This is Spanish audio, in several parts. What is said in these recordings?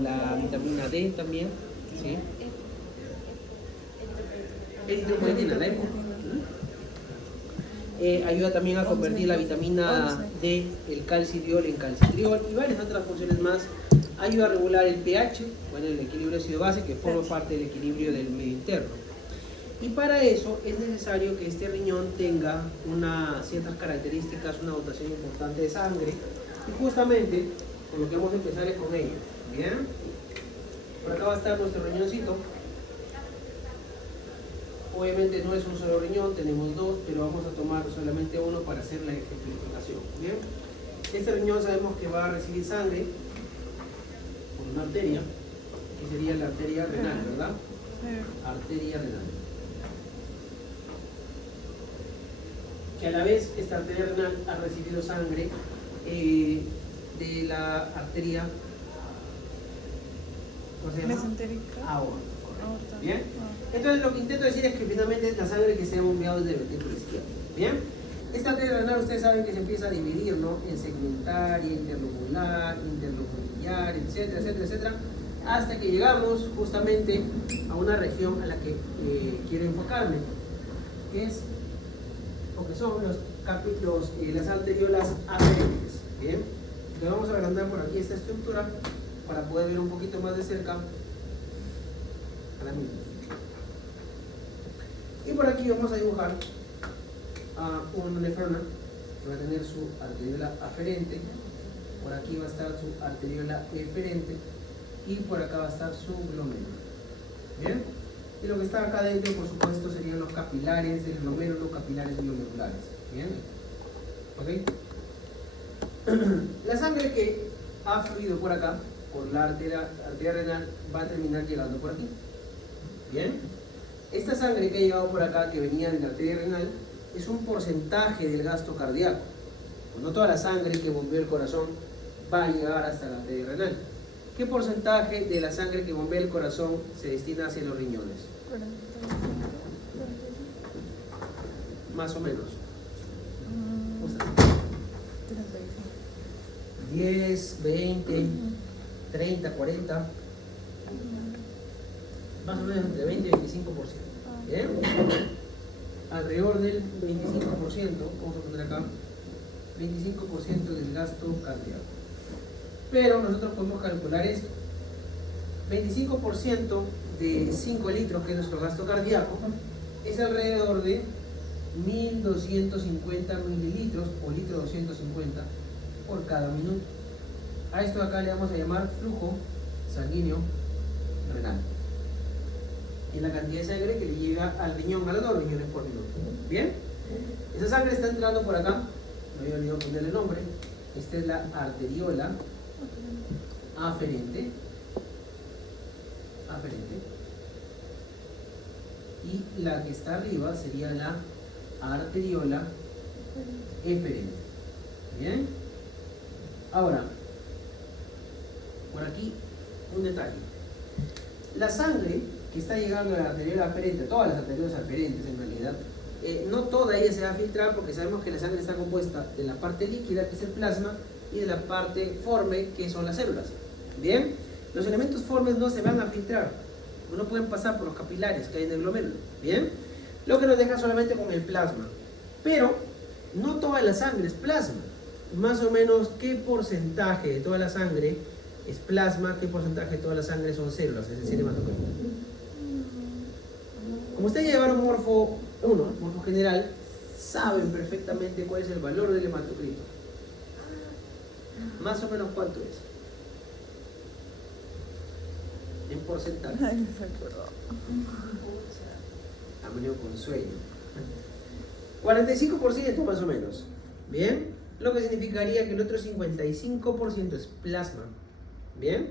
con la vitamina D también, ¿sí? Eritropoyetina, la EPO. Ayuda también a convertir la vitamina D, el calcitriol en calcitriol y varias otras funciones más. Ayuda a regular el pH, bueno, el equilibrio ácido-base, que forma parte del equilibrio del medio interno. Y para eso es necesario que este riñón tenga ciertas características, una dotación importante de sangre. Y justamente con lo que vamos a empezar es con ello. Bien, por acá va a estar nuestro riñoncito. Obviamente no es un solo riñón, tenemos dos, pero vamos a tomar solamente uno para hacer la ejemplificación. Bien, este riñón sabemos que va a recibir sangre por una arteria, que sería la arteria renal, ¿verdad? Arteria renal. Que a la vez esta arteria renal ha recibido sangre de la arteria, ¿cómo se llama? Mesentérica. Aorta. Bien, entonces lo que intento decir es que finalmente es la sangre que se ha bombeado desde el ventrículo izquierdo. Bien, esta arteria renal ustedes saben que se empieza a dividir, ¿no? En segmentaria, interlobular, interlobular, etcétera, etcétera, etcétera, hasta que llegamos justamente a una región a la que quiero enfocarme, que es o que son las arteriolas aferentes. Bien, entonces vamos a agrandar por aquí esta estructura para poder ver un poquito más de cerca a la misma. Y por aquí vamos a dibujar a una nefrona que va a tener su arteriola aferente, por aquí va a estar su arteriola eferente y por acá va a estar su glomérulo. Bien, y lo que está acá dentro, por supuesto, serían los capilares del glomérulo, capilares glomerulares. Bien, ok. La sangre que ha fluido por acá, por la arteria renal, va a terminar llegando por aquí. Bien, esta sangre que ha llegado por acá, que venía de la arteria renal, es un porcentaje del gasto cardíaco. No toda la sangre que bombea el corazón va a llegar hasta la arteria renal. ¿Qué porcentaje de la sangre que bombea el corazón se destina hacia los riñones? 45. Más o menos. 35. 10, 20, 30, 40. Más o menos entre 20 y 25%. ¿Bien? Alrededor del 25%, vamos a poner acá, 25% del gasto cardíaco. Pero nosotros podemos calcular esto. 25% de 5 litros, que es nuestro gasto cardíaco, es alrededor de 1250 mililitros o litro 250 por cada minuto. A esto acá le vamos a llamar flujo sanguíneo renal. Y la cantidad de sangre que le llega al riñón, a los 2 riñones por minuto. Bien, esa sangre está entrando por acá, no había olvidado ponerle nombre. Esta es la arteriola aferente, y la que está arriba sería la arteriola eferente. Bien, ahora por aquí un detalle: la sangre que está llegando a la arteriola aferente, todas las arteriolas aferentes en realidad, no toda ella se va a filtrar, porque sabemos que la sangre está compuesta de la parte líquida, que es el plasma, y de la parte forme, que son las células. Bien, los elementos formes no se van a filtrar, no pueden pasar por los capilares que hay en el glomérulo. Bien, lo que nos deja solamente con el plasma. Pero no toda la sangre es plasma. Más o menos, ¿qué porcentaje de toda la sangre es plasma? ¿Qué porcentaje de toda la sangre son células, es decir, hematocrito? Como ustedes ya llevaron morfo 1, morfo general, saben perfectamente cuál es el valor del hematocrito. Más o menos, ¿cuánto es? En porcentaje. Ay, no me acuerdo. Ha venido con sueño. 45% más o menos. Bien, lo que significaría que el otro 55% es plasma. Bien,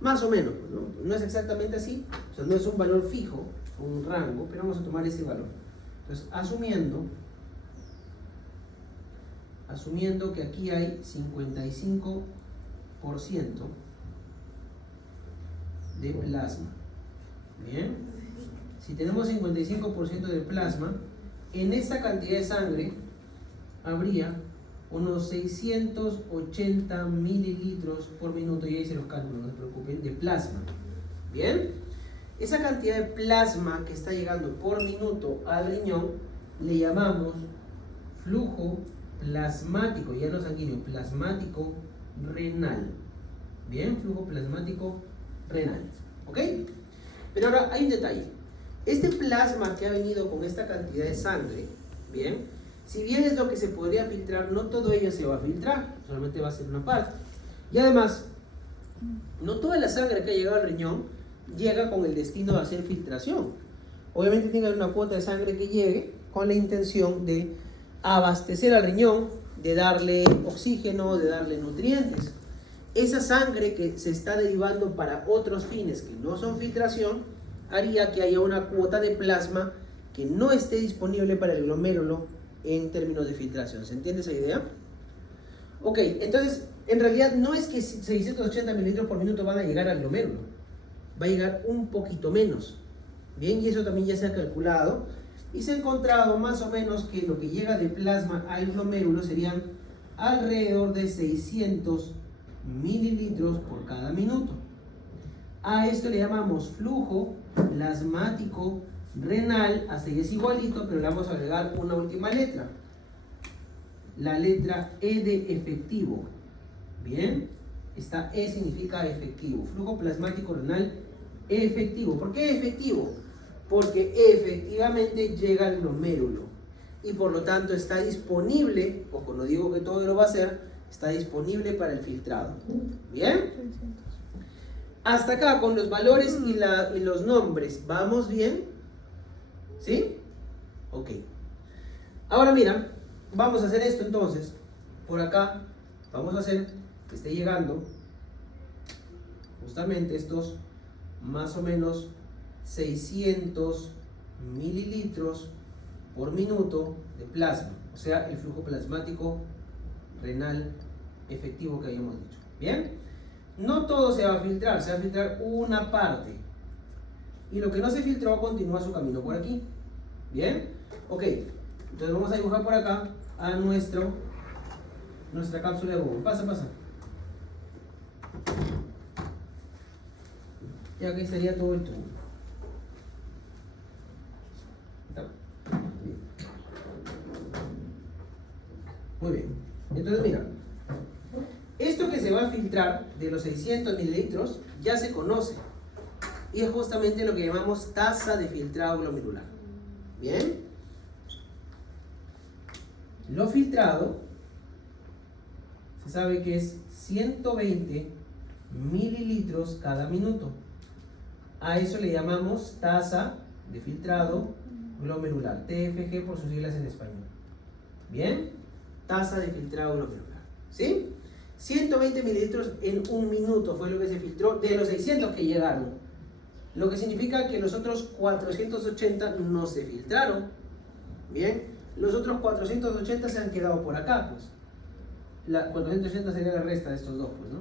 más o menos, ¿no? No es exactamente así, o sea, no es un valor fijo, un rango, pero vamos a tomar ese valor. Entonces, asumiendo que aquí hay 55% de plasma. Bien, si tenemos 55% de plasma, en esta cantidad de sangre habría unos 680 mililitros por minuto, y ahí se los cálculos, no se preocupen, de plasma. Bien, esa cantidad de plasma que está llegando por minuto al riñón le llamamos flujo plasmático, ya no sanguíneo, plasmático renal. Bien, flujo plasmático renal. ¿Ok? Pero ahora hay un detalle. Este plasma que ha venido con esta cantidad de sangre, bien, si bien es lo que se podría filtrar, no todo ello se va a filtrar, solamente va a ser una parte. Y además, no toda la sangre que ha llegado al riñón llega con el destino de hacer filtración. Obviamente tiene que haber una cuota de sangre que llegue con la intención de abastecer al riñón, de darle oxígeno, de darle nutrientes. Esa sangre que se está derivando para otros fines que no son filtración, haría que haya una cuota de plasma que no esté disponible para el glomérulo en términos de filtración. ¿Se entiende esa idea? Ok, entonces, en realidad no es que 680 mililitros por minuto van a llegar al glomérulo. Va a llegar un poquito menos. Bien, y eso también ya se ha calculado. Y se ha encontrado más o menos que lo que llega de plasma al glomérulo serían alrededor de 600 mililitros por cada minuto. A esto le llamamos flujo plasmático renal, hasta ahí es igualito, pero le vamos a agregar una última letra. La letra E de efectivo. Bien, esta E significa efectivo. Flujo plasmático renal efectivo. ¿Por qué efectivo? Porque efectivamente llega al glomérulo y por lo tanto está disponible, ojo, no digo que todo lo va a hacer, está disponible para el filtrado. ¿Bien? Hasta acá con los valores y los nombres, ¿vamos bien? ¿Sí? Ok. Ahora mira, vamos a hacer esto entonces. Por acá vamos a hacer que esté llegando justamente estos más o menos 600 mililitros por minuto de plasma, o sea, el flujo plasmático renal efectivo que habíamos dicho. ¿Bien? No todo se va a filtrar, se va a filtrar una parte. Y lo que no se filtró continúa su camino por aquí. ¿Bien? Ok, entonces vamos a dibujar por acá a nuestra cápsula de bobo. Pasa, pasa. Y aquí estaría todo el tubo. Muy bien. Entonces mira, esto que se va a filtrar de los 600 mililitros ya se conoce. Y es justamente lo que llamamos tasa de filtrado glomerular. Bien. Lo filtrado se sabe que es 120 mililitros cada minuto. A eso le llamamos tasa de filtrado glomerular, TFG por sus siglas en español. Bien, tasa de filtrado glomerular. ¿Sí? 120 mililitros en un minuto fue lo que se filtró de los 600 que llegaron. Lo que significa que los otros 480 no se filtraron. Bien, los otros 480 se han quedado por acá, pues. La 480 sería la resta de estos dos, pues, ¿no?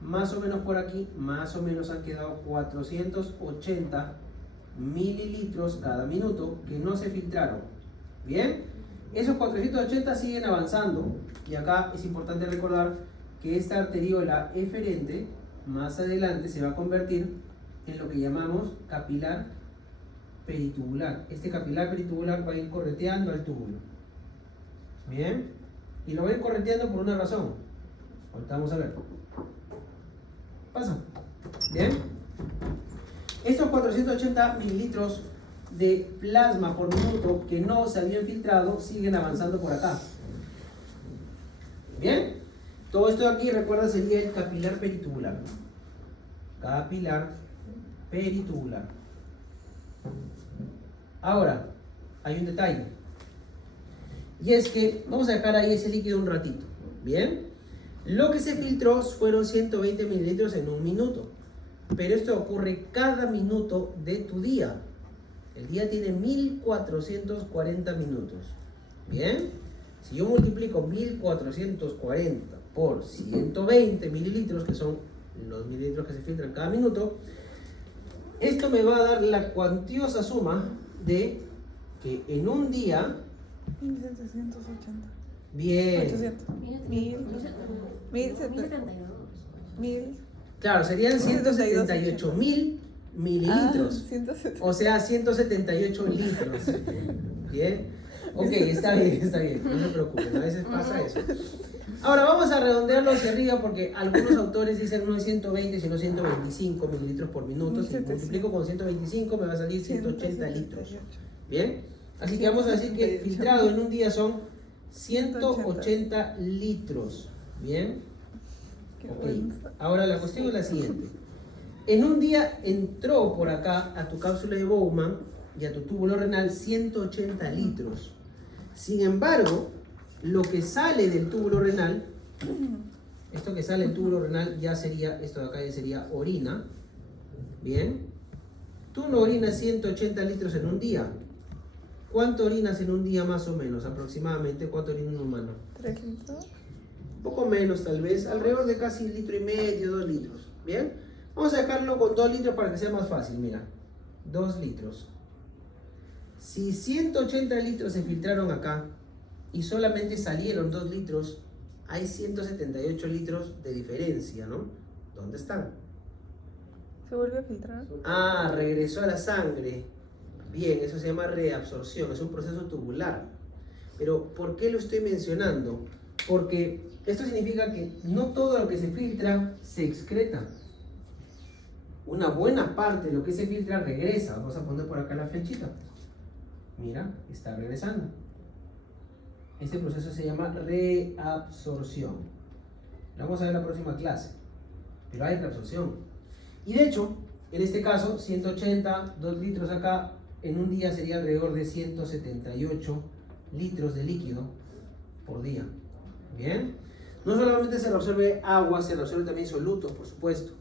Más o menos por aquí, más o menos han quedado 480 mililitros cada minuto que no se filtraron. Bien, esos 480 siguen avanzando y acá es importante recordar que esta arteriola eferente más adelante se va a convertir en lo que llamamos capilar peritubular. Este capilar peritubular va a ir correteando al túbulo. Bien, y lo va a ir correteando por una razón. Ahorita vamos a ver. Pasa. Bien. Estos 480 mililitros de plasma por minuto que no se habían filtrado siguen avanzando por acá. Bien. Todo esto de aquí, recuerda, sería el capilar peritubular. Capilar peritubular. Ahora, hay un detalle. Y es que vamos a dejar ahí ese líquido un ratito. Bien. Lo que se filtró fueron 120 mililitros en un minuto. Pero esto ocurre cada minuto de tu día. El día tiene 1440 minutos. Bien. Si yo multiplico 1440 por 120 mililitros, que son los mililitros que se filtran cada minuto, esto me va a dar la cuantiosa suma de que en un día... 1580. Bien. 800. 1000. 1000. Claro, serían 178.000 mililitros. 170. O sea, 178 litros. Bien. Ok, está bien. No se preocupen, a veces pasa eso. Ahora vamos a redondearlo hacia arriba porque algunos autores dicen no es 120 sino 125 mililitros por minuto. Si multiplico con 125 me va a salir 180 litros. Bien. Así que vamos a decir que filtrado en un día son 180 litros. Bien. Ok. Ahora la cuestión es la siguiente. En un día entró por acá a tu cápsula de Bowman y a tu túbulo renal 180 litros. Sin embargo, lo que sale del túbulo renal, esto que sale del túbulo renal ya sería, esto de acá ya sería orina. Bien. Tú no orinas 180 litros en un día. ¿Cuánto orinas en un día más o menos? Aproximadamente, ¿cuánto orina un humano? 3 litros. Un poco menos tal vez, alrededor de casi 1,5 litros, 2 litros. Bien. Vamos a dejarlo con 2 litros para que sea más fácil, mira. 2 litros. Si 180 litros se filtraron acá y solamente salieron 2 litros, hay 178 litros de diferencia, ¿no? ¿Dónde están? ¿Se vuelve a filtrar? Ah, regresó a la sangre. Bien, eso se llama reabsorción, es un proceso tubular. Pero, ¿por qué lo estoy mencionando? Porque esto significa que no todo lo que se filtra se excreta. Una buena parte de lo que se filtra regresa. Vamos a poner por acá la flechita. Mira, está regresando. Este proceso se llama reabsorción. Lo vamos a ver en la próxima clase. Pero hay reabsorción. Y de hecho, en este caso, 180, 2 litros acá, en un día sería alrededor de 178 litros de líquido por día. Bien. No solamente se reabsorbe agua, se reabsorbe también solutos, por supuesto.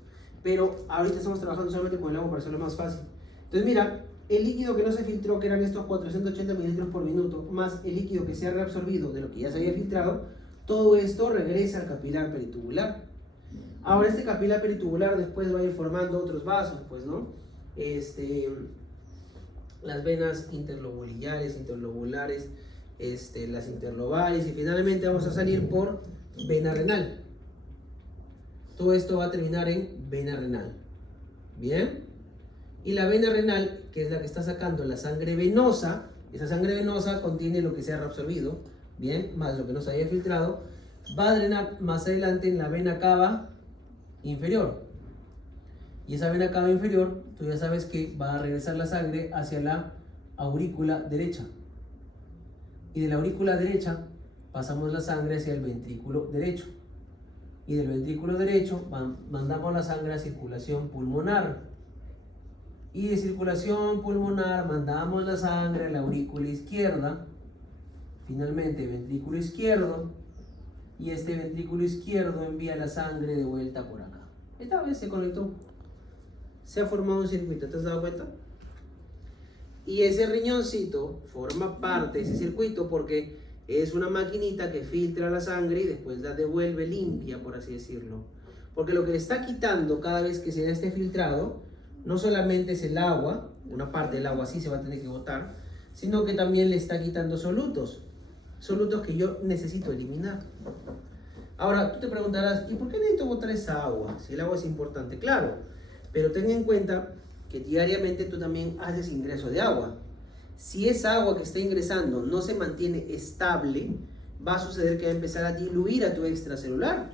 Pero ahorita estamos trabajando solamente con el agua para hacerlo más fácil. Entonces mira, el líquido que no se filtró, que eran estos 480 mililitros por minuto, más el líquido que se ha reabsorbido de lo que ya se había filtrado, todo esto regresa al capilar peritubular. Ahora este capilar peritubular después va a ir formando otros vasos, pues, ¿no? Las venas interlobulares, las interlobales, y finalmente vamos a salir por vena renal. Todo esto va a terminar en vena renal. Bien. Y la vena renal, que es la que está sacando la sangre venosa, esa sangre venosa contiene lo que se ha reabsorbido, bien, más lo que no se haya filtrado, va a drenar más adelante en la vena cava inferior. Y esa vena cava inferior, tú ya sabes que va a regresar la sangre hacia la aurícula derecha. Y de la aurícula derecha pasamos la sangre hacia el ventrículo derecho. Y del ventrículo derecho mandamos la sangre a circulación pulmonar. Y de circulación pulmonar mandamos la sangre a la aurícula izquierda. Finalmente ventrículo izquierdo. Y este ventrículo izquierdo envía la sangre de vuelta por acá. Esta vez se conectó. Se ha formado un circuito, ¿te has dado cuenta? Y ese riñoncito forma parte de ese circuito porque es una maquinita que filtra la sangre y después la devuelve limpia, por así decirlo. Porque lo que le está quitando cada vez que se da este filtrado, no solamente es el agua, una parte del agua sí se va a tener que botar, sino que también le está quitando solutos. Solutos que yo necesito eliminar. Ahora, tú te preguntarás, ¿y por qué necesito botar esa agua? Si el agua es importante, claro. Pero ten en cuenta que diariamente tú también haces ingreso de agua. Si esa agua que está ingresando no se mantiene estable, va a suceder que va a empezar a diluir a tu extracelular.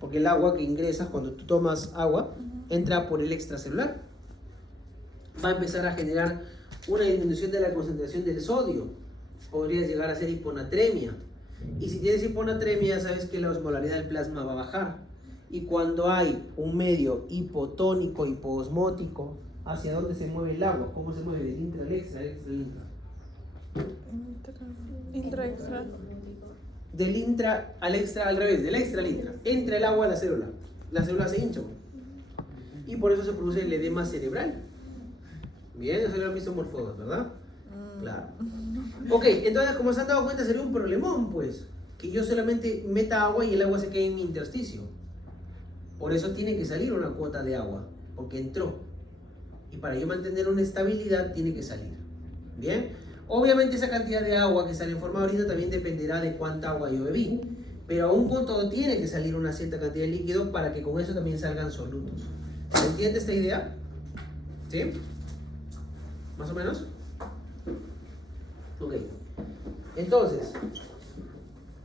Porque el agua que ingresas cuando tú tomas agua entra por el extracelular. Va a empezar a generar una disminución de la concentración del sodio. Podrías llegar a ser hiponatremia. Y si tienes hiponatremia, ya sabes que la osmolaridad del plasma va a bajar. Y cuando hay un medio hipotónico, hipoosmótico, ¿hacia dónde se mueve el agua? ¿Cómo se mueve? Del intra al extra, del extra al intra. Intra-extra. Del intra al extra, al revés, del extra al intra. Entra el agua a la célula. La célula se hincha. Y por eso se produce el edema cerebral. Bien, eso lo han visto morfólogos, ¿verdad? Claro. Ok, entonces como se han dado cuenta sería un problemón, pues. Que yo solamente meta agua y el agua se quede en mi intersticio. Por eso tiene que salir una cuota de agua, porque entró. Y para yo mantener una estabilidad tiene que salir. Bien. Obviamente esa cantidad de agua que sale en forma de orina también dependerá de cuánta agua yo bebí. Pero aún con todo tiene que salir una cierta cantidad de líquido para que con eso también salgan solutos. ¿Se entiende esta idea? ¿Sí? ¿Más o menos? Ok. Entonces,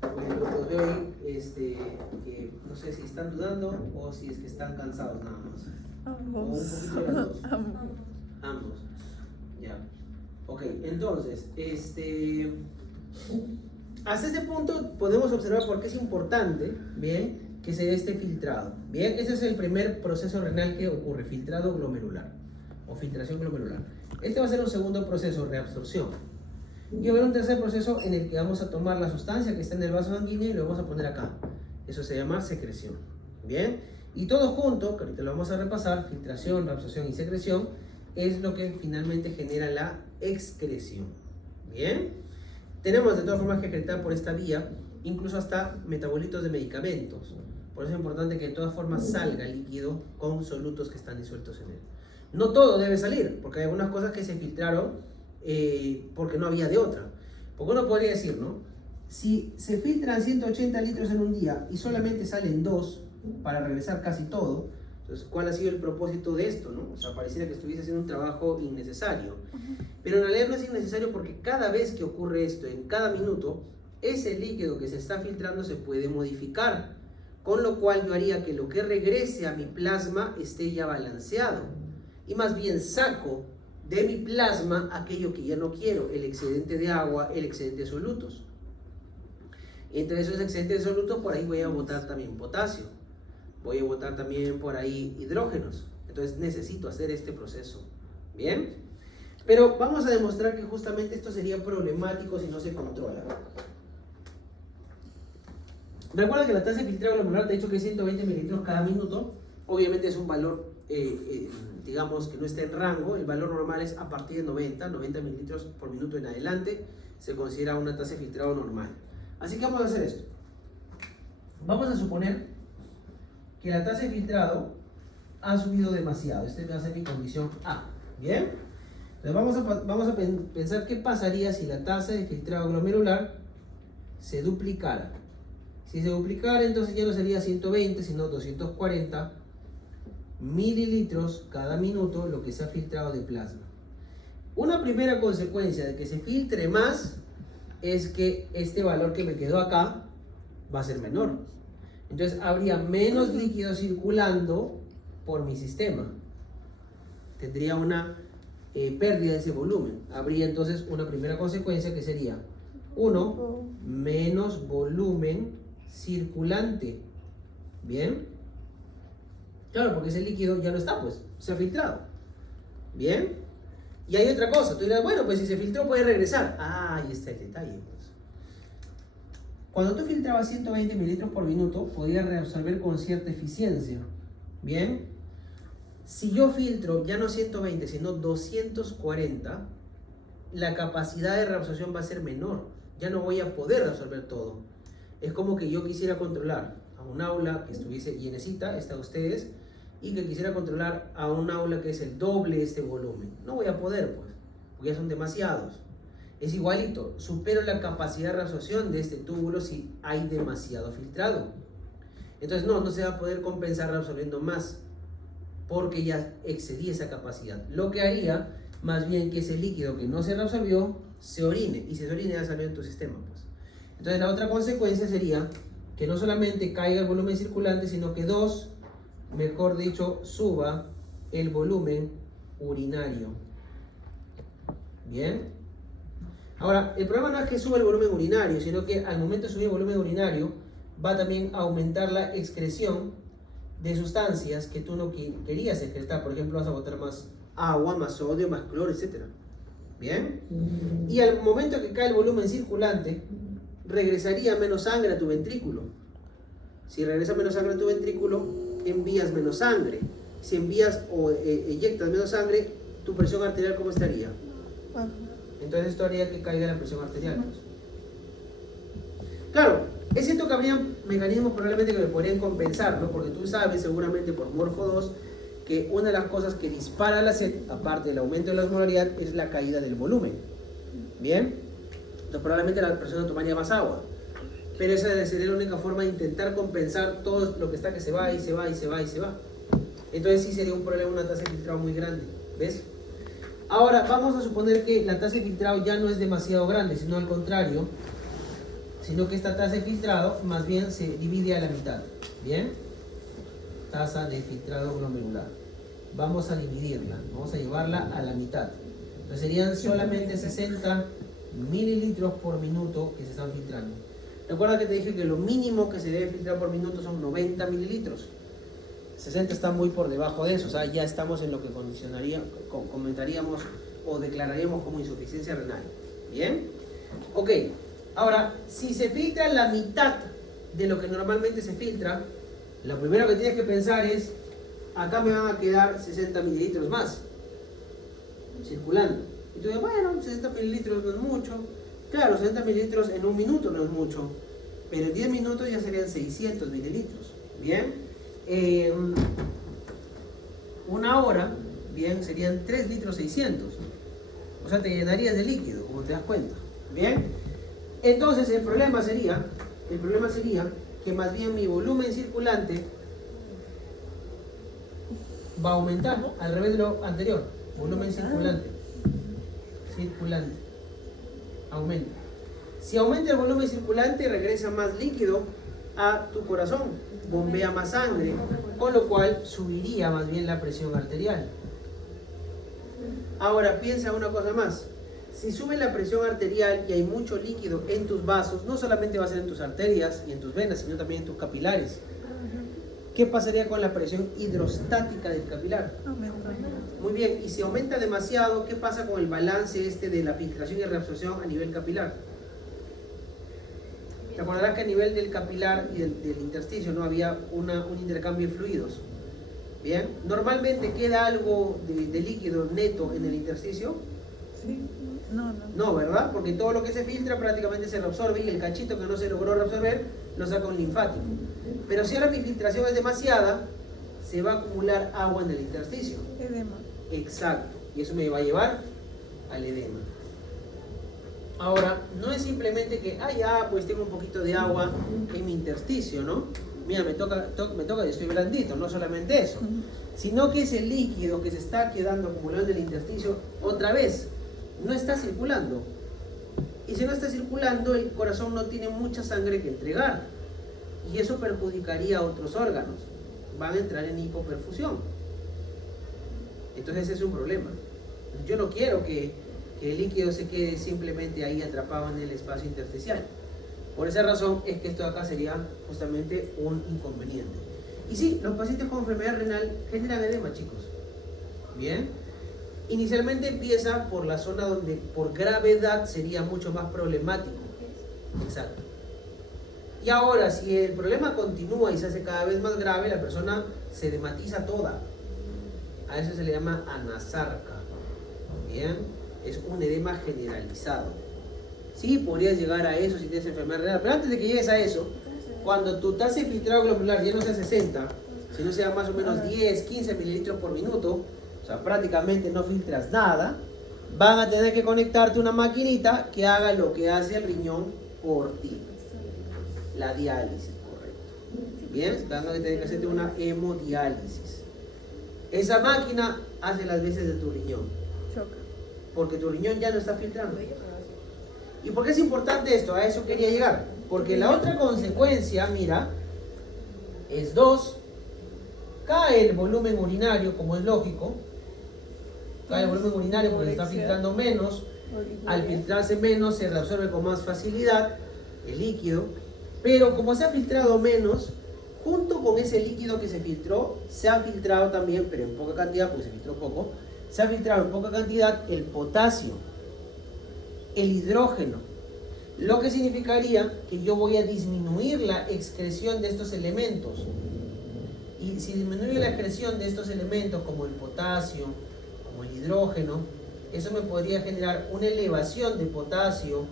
bueno, pues veo ahí que no sé si están dudando o si es que están cansados nada más. O un poquito de las dos. Ambos. Ya. Ok, entonces, hasta este punto podemos observar por qué es importante, bien, que se dé este filtrado. Bien, ese es el primer proceso renal que ocurre, filtrado glomerular o filtración glomerular. Este va a ser un segundo proceso, reabsorción. Y va a haber un tercer proceso en el que vamos a tomar la sustancia que está en el vaso sanguíneo y lo vamos a poner acá. Eso se llama secreción. Bien, y todo junto, que ahorita lo vamos a repasar, filtración, reabsorción y secreción, es lo que finalmente genera la excreción. Bien, tenemos de todas formas que excretar por esta vía, incluso hasta metabolitos de medicamentos. Por eso es importante que de todas formas salga líquido con solutos que están disueltos en él. No todo debe salir, porque hay algunas cosas que se filtraron porque no había de otra. Porque uno podría decir, ¿no? Si se filtran 180 litros en un día y solamente salen 2 para regresar casi todo, entonces, ¿cuál ha sido el propósito de esto, no? O sea, pareciera que estuviese haciendo un trabajo innecesario. Pero en realidad no es innecesario porque cada vez que ocurre esto, en cada minuto, ese líquido que se está filtrando se puede modificar. Con lo cual yo haría que lo que regrese a mi plasma esté ya balanceado. Y más bien saco de mi plasma aquello que ya no quiero, el excedente de agua, el excedente de solutos. Entre esos excedentes de solutos, por ahí voy a botar también potasio. Voy a botar también por ahí hidrógenos. Entonces necesito hacer este proceso. ¿Bien? Pero vamos a demostrar que justamente esto sería problemático si no se controla. Recuerda que la tasa de filtrado glomerular te he dicho que es 120 mililitros cada minuto. Obviamente es un valor, digamos, que no está en rango. El valor normal es a partir de 90 mililitros por minuto en adelante. Se considera una tasa de filtrado normal. Así que vamos a hacer esto. Vamos a suponer que la tasa de filtrado ha subido demasiado. Esta va a ser mi condición A. ¿Bien? Entonces vamos a pensar qué pasaría si la tasa de filtrado glomerular se duplicara. Si se duplicara, entonces ya no sería 120, sino 240 mililitros cada minuto lo que se ha filtrado de plasma. Una primera consecuencia de que se filtre más es que este valor que me quedó acá va a ser menor. Entonces habría menos líquido circulando por mi sistema. Tendría una pérdida de ese volumen. Habría entonces una primera consecuencia que sería 1, menos volumen circulante. ¿Bien? Claro, porque ese líquido ya no está, pues, se ha filtrado. ¿Bien? Y hay otra cosa, tú dirás, bueno, pues si se filtró puede regresar. Ah, ahí está el detalle, pues. Cuando tú filtrabas 120 mililitros por minuto, podías reabsorber con cierta eficiencia. ¿Bien? Si yo filtro ya no 120, sino 240, la capacidad de reabsorción va a ser menor. Ya no voy a poder reabsorber todo. Es como que yo quisiera controlar a un aula que estuviese llenecita, esta de ustedes, y que quisiera controlar a un aula que es el doble de este volumen. No voy a poder, pues, porque ya son demasiados. Es igualito, supero la capacidad de reabsorción de este túbulo si hay demasiado filtrado. Entonces no se va a poder compensar reabsorbiendo más, porque ya excedí esa capacidad. Lo que haría, más bien, que ese líquido que no se reabsorbió, se orine, y si se orine ya salió en tu sistema, pues. Entonces la otra consecuencia sería que no solamente caiga el volumen circulante, sino que mejor dicho, suba el volumen urinario. ¿Bien? Ahora, el problema no es que suba el volumen urinario, sino que al momento de subir el volumen urinario, va también a aumentar la excreción de sustancias que tú no querías excretar. Por ejemplo, vas a botar más agua, más sodio, más cloro, etc. ¿Bien? Y al momento que cae el volumen circulante, regresaría menos sangre a tu ventrículo. Si regresa menos sangre a tu ventrículo, envías menos sangre. Si envías o eyectas menos sangre, tu presión arterial, ¿cómo estaría? Entonces esto haría que caiga la presión arterial. Claro, es cierto que habría mecanismos probablemente que me podrían compensar, ¿no? Porque tú sabes seguramente por Morfo 2 que una de las cosas que dispara la sed, aparte del aumento de la osmolaridad, es la caída del volumen. Bien, entonces probablemente la persona tomaría más agua, pero esa sería la única forma de intentar compensar todo lo que está que se va y se va y se va y se va. Entonces sí sería un problema, una tasa de filtrado muy grande, ¿ves? Ahora vamos a suponer que la tasa de filtrado ya no es demasiado grande, sino al contrario, sino que esta tasa de filtrado más bien se divide a la mitad. Bien, tasa de filtrado glomerular, vamos a dividirla, vamos a llevarla a la mitad. Entonces serían solamente 60 mililitros por minuto que se están filtrando. Recuerda que te dije que lo mínimo que se debe filtrar por minuto son 90 mililitros. 60 está muy por debajo de eso, o sea, ya estamos en lo que comentaríamos o declararíamos como insuficiencia renal. ¿Bien? Ok, ahora, si se filtra la mitad de lo que normalmente se filtra, lo primero que tienes que pensar es, acá me van a quedar 60 mililitros más, circulando. Y tú dices, bueno, 60 mililitros no es mucho. Claro, 60 mililitros en un minuto no es mucho, pero en 10 minutos ya serían 600 mililitros. ¿Bien? Una hora, bien, serían 3 litros 600. O sea, te llenarías de líquido, como te das cuenta. Bien, entonces el problema sería que más bien mi volumen circulante va a aumentar, ¿no? Al revés de lo anterior. Volumen circulante aumenta. Si aumenta el volumen circulante, regresa más líquido a tu corazón, bombea más sangre, con lo cual subiría más bien la presión arterial. Ahora piensa una cosa más, si sube la presión arterial y hay mucho líquido en tus vasos, no solamente va a ser en tus arterias y en tus venas, sino también en tus capilares. ¿Qué pasaría con la presión hidrostática del capilar? Muy bien, y si aumenta demasiado, ¿qué pasa con el balance de la filtración y reabsorción a nivel capilar? Te acordarás que a nivel del capilar y del intersticio no había un intercambio de fluidos. Bien, normalmente queda algo de líquido neto en el intersticio. Sí, no. No, ¿verdad? Porque todo lo que se filtra prácticamente se reabsorbe y el cachito que no se logró reabsorber lo saca un linfático. Pero si ahora mi filtración es demasiada, se va a acumular agua en el intersticio. Edema. Exacto, y eso me va a llevar al edema. Ahora, no es simplemente que, pues tengo un poquito de agua en mi intersticio, ¿no? Mira, me toca y estoy blandito, no solamente eso, sino que ese líquido que se está quedando acumulado en el intersticio, otra vez, no está circulando. Y si no está circulando, el corazón no tiene mucha sangre que entregar. Y eso perjudicaría a otros órganos. Van a entrar en hipoperfusión. Entonces ese es un problema. Yo no quiero que el líquido se quede simplemente ahí atrapado en el espacio intersticial. Por esa razón es que esto de acá sería justamente un inconveniente. Y sí, los pacientes con enfermedad renal generan edema, chicos. Bien. Inicialmente empieza por la zona donde por gravedad sería mucho más problemático. Exacto. Y ahora, si el problema continúa y se hace cada vez más grave, la persona se edematiza toda. A eso se le llama anasarca. Bien, es un edema generalizado. Sí, podrías llegar a eso si tienes enfermedad renal, pero antes de que llegues a eso, cuando tu tasa de filtrado glomerular ya no sea 60, sino sea más o menos 10, 15 mililitros por minuto, o sea, prácticamente no filtras nada, van a tener que conectarte una maquinita que haga lo que hace el riñón por ti. La diálisis, correcto. Bien, van a tener que hacerte una hemodiálisis. Esa máquina hace las veces de tu riñón. Choca. Porque tu riñón ya no está filtrando. ¿Y por qué es importante esto? A eso quería llegar. Porque la otra consecuencia, mira, es 2. Cae el volumen urinario, como es lógico. Cae el volumen urinario porque se está filtrando menos. Al filtrarse menos se reabsorbe con más facilidad el líquido. Pero como se ha filtrado menos, junto con ese líquido que se filtró, se ha filtrado también, pero en poca cantidad, porque se filtró poco, se ha filtrado en poca cantidad el potasio, el hidrógeno, lo que significaría que yo voy a disminuir la excreción de estos elementos. Y si disminuye la excreción de estos elementos como el potasio, como el hidrógeno, eso me podría generar una elevación de potasio,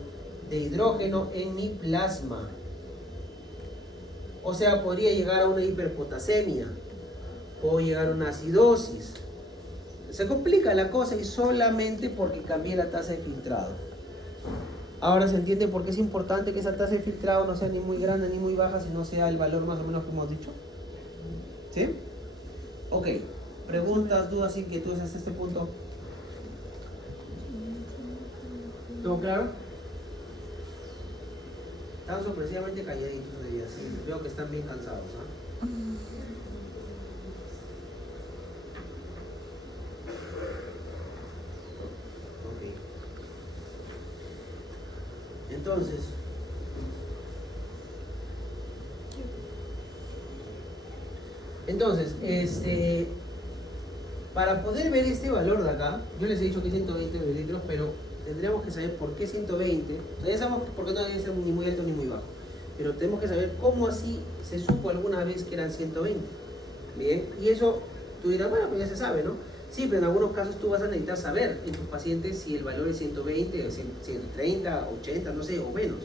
de hidrógeno en mi plasma. O sea, podría llegar a una hiperpotasemia, o llegar a una acidosis. Se complica la cosa y solamente porque cambié la tasa de filtrado. Ahora se entiende por qué es importante que esa tasa de filtrado no sea ni muy grande ni muy baja, sino sea el valor más o menos que hemos dicho. ¿Sí? Ok. Preguntas, dudas, inquietudes hasta este punto. ¿Todo claro? Están sorpresivamente calladitos de día, sí. Veo que están bien cansados, ¿ah? Ok. Entonces, para poder ver este valor de acá, yo les he dicho que es 120 mililitros, pero tendríamos que saber por qué 120. O sea, ya sabemos por qué no debe ser ni muy alto ni muy bajo, pero tenemos que saber cómo así se supo alguna vez que eran 120. Bien, y eso tú dirás, bueno, pues ya se sabe, ¿no? Sí, pero en algunos casos tú vas a necesitar saber en tus pacientes si el valor es 120, 130, 80, no sé, o menos.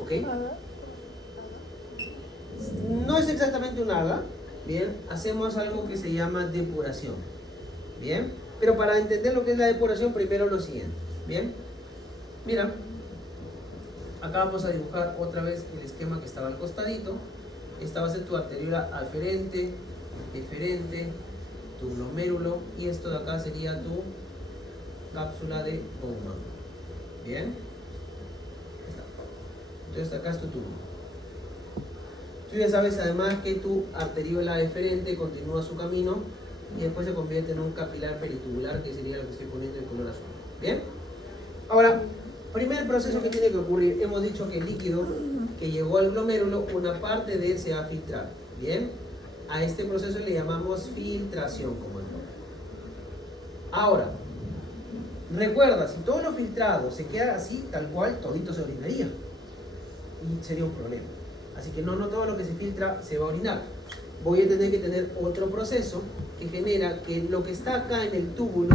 ¿Ok? No es exactamente un AGA. Bien, hacemos algo que se llama depuración. Bien, pero para entender lo que es la depuración, primero lo siguiente. Bien, mira, acá vamos a dibujar otra vez el esquema que estaba al costadito. Esta va a ser tu arteriola aferente, eferente, tu glomérulo, y esto de acá sería tu cápsula de Bowman. Bien, entonces acá es tu tubo. Tú ya sabes además que tu arteriola eferente continúa su camino y después se convierte en un capilar peritubular, que sería lo que estoy poniendo en color azul. ¿Bien? Ahora, primer proceso que tiene que ocurrir. Hemos dicho que el líquido que llegó al glomérulo, una parte de él se va a filtrar. ¿Bien? A este proceso le llamamos filtración, como el nombre. Ahora, recuerda, si todo lo filtrado se queda así, tal cual, todito se orinaría. Y sería un problema. Así que no todo lo que se filtra se va a orinar. Voy a tener que tener otro proceso que genera que lo que está acá en el túbulo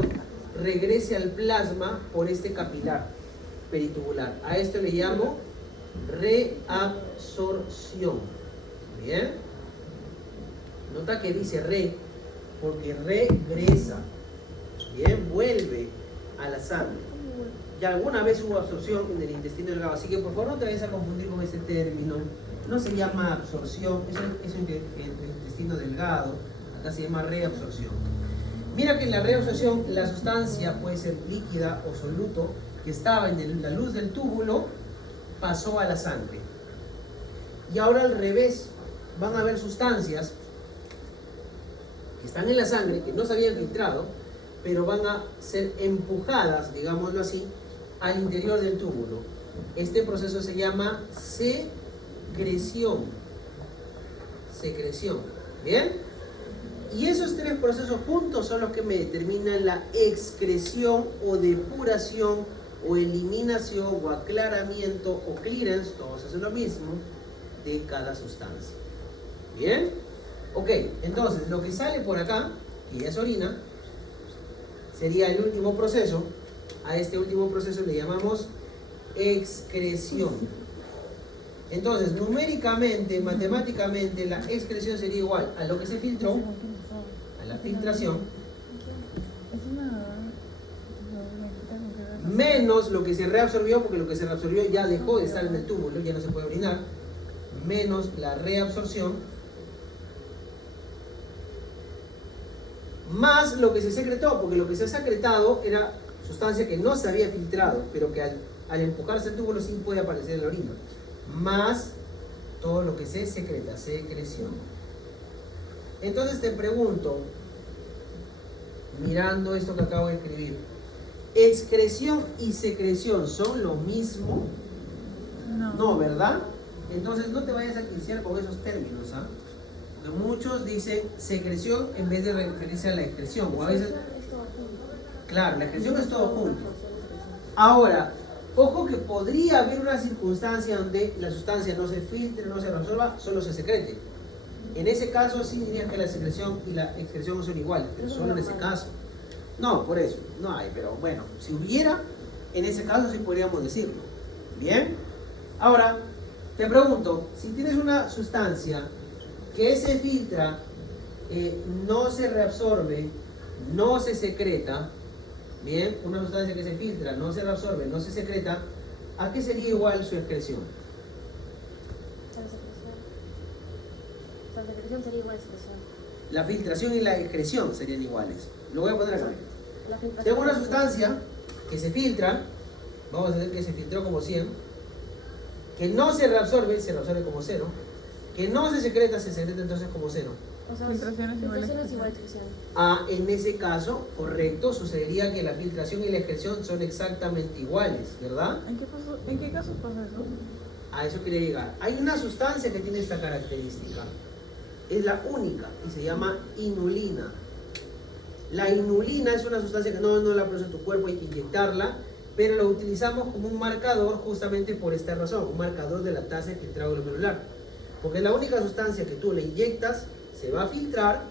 regrese al plasma por este capilar peritubular. A esto le llamo reabsorción. ¿Bien? Nota que dice re, porque regresa. Bien, vuelve a la sangre. Ya alguna vez hubo absorción en el intestino delgado, así que por favor no te vayas a confundir con ese término. No se llama absorción, eso es en el intestino delgado. Acá se llama reabsorción. Mira que en la reabsorción la sustancia puede ser líquida o soluto que estaba en la luz del túbulo, pasó a la sangre. Y ahora al revés, van a haber sustancias que están en la sangre, que no se habían filtrado, pero van a ser empujadas, digámoslo así, al interior del túbulo. Este proceso se llama secreción. Secreción. ¿Bien? Y esos tres procesos juntos son los que me determinan la excreción o depuración o eliminación o aclaramiento o clearance, todos hacen lo mismo, de cada sustancia. ¿Bien? Ok, entonces lo que sale por acá, que ya es orina, sería el último proceso. A este último proceso le llamamos excreción. Entonces, numéricamente, matemáticamente, la excreción sería igual a lo que se filtró, a la filtración, menos lo que se reabsorbió, porque lo que se reabsorbió ya dejó de estar en el túbulo, ya no se puede orinar, menos la reabsorción, más lo que se secretó, porque lo que se ha secretado era sustancia que no se había filtrado, pero que al empujarse el túbulo sí puede aparecer en la orina, más todo lo que se secreta, secreción. Entonces te pregunto, mirando esto que acabo de escribir, ¿excreción y secreción son lo mismo? No, ¿verdad? Entonces no te vayas a iniciar con esos términos, ¿ah? Porque muchos dicen secreción en vez de referirse a la excreción, o a veces... Claro, la excreción es todo junto. Ahora, ojo que podría haber una circunstancia donde la sustancia no se filtre, no se reabsorba, solo se secrete. En ese caso sí dirían que la secreción y la excreción son iguales, pero solo en ese caso. No, por eso, no hay, pero bueno, si hubiera, en ese caso sí podríamos decirlo. ¿Bien? Ahora, te pregunto, si tienes una sustancia que se filtra, no se reabsorbe, no se secreta, bien, una sustancia que se filtra, no se reabsorbe, no se secreta, ¿a qué sería igual su excreción? La secreción sería igual a excreción. La filtración y la excreción serían iguales. Lo voy a poner acá. La filtración Tengo una es- sustancia que se filtra, vamos a decir que se filtró como 100, que no se reabsorbe como 0, que no se secreta entonces como 0. O sea, Filtración es igual a filtración es igual a excreción. En ese caso, correcto, sucedería que la filtración y la excreción son exactamente iguales, ¿verdad? ¿En qué caso pasa eso? A eso quería llegar. Hay una sustancia que tiene esta característica. Es la única y se llama inulina. La inulina es una sustancia que no la produce tu cuerpo, hay que inyectarla, pero la utilizamos como un marcador justamente por esta razón, un marcador de la tasa de filtrado glomerular. Porque es la única sustancia que tú le inyectas, se va a filtrar,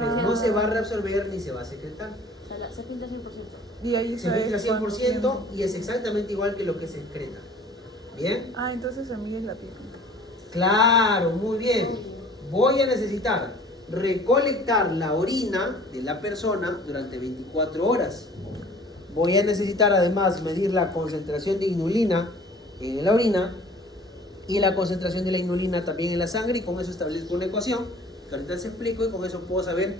pero no se va a reabsorber ni se va a secretar. O sea, se filtra 100%. Y ahí Se filtra 100% y es exactamente igual que lo que se excreta. ¿Bien? Ah, entonces a mí es la piel. Claro, muy bien. Voy a necesitar recolectar la orina de la persona durante 24 horas. Voy a necesitar además medir la concentración de inulina en la orina y la concentración de la inulina también en la sangre, y con eso establezco una ecuación que ahorita les explico, y con eso puedo saber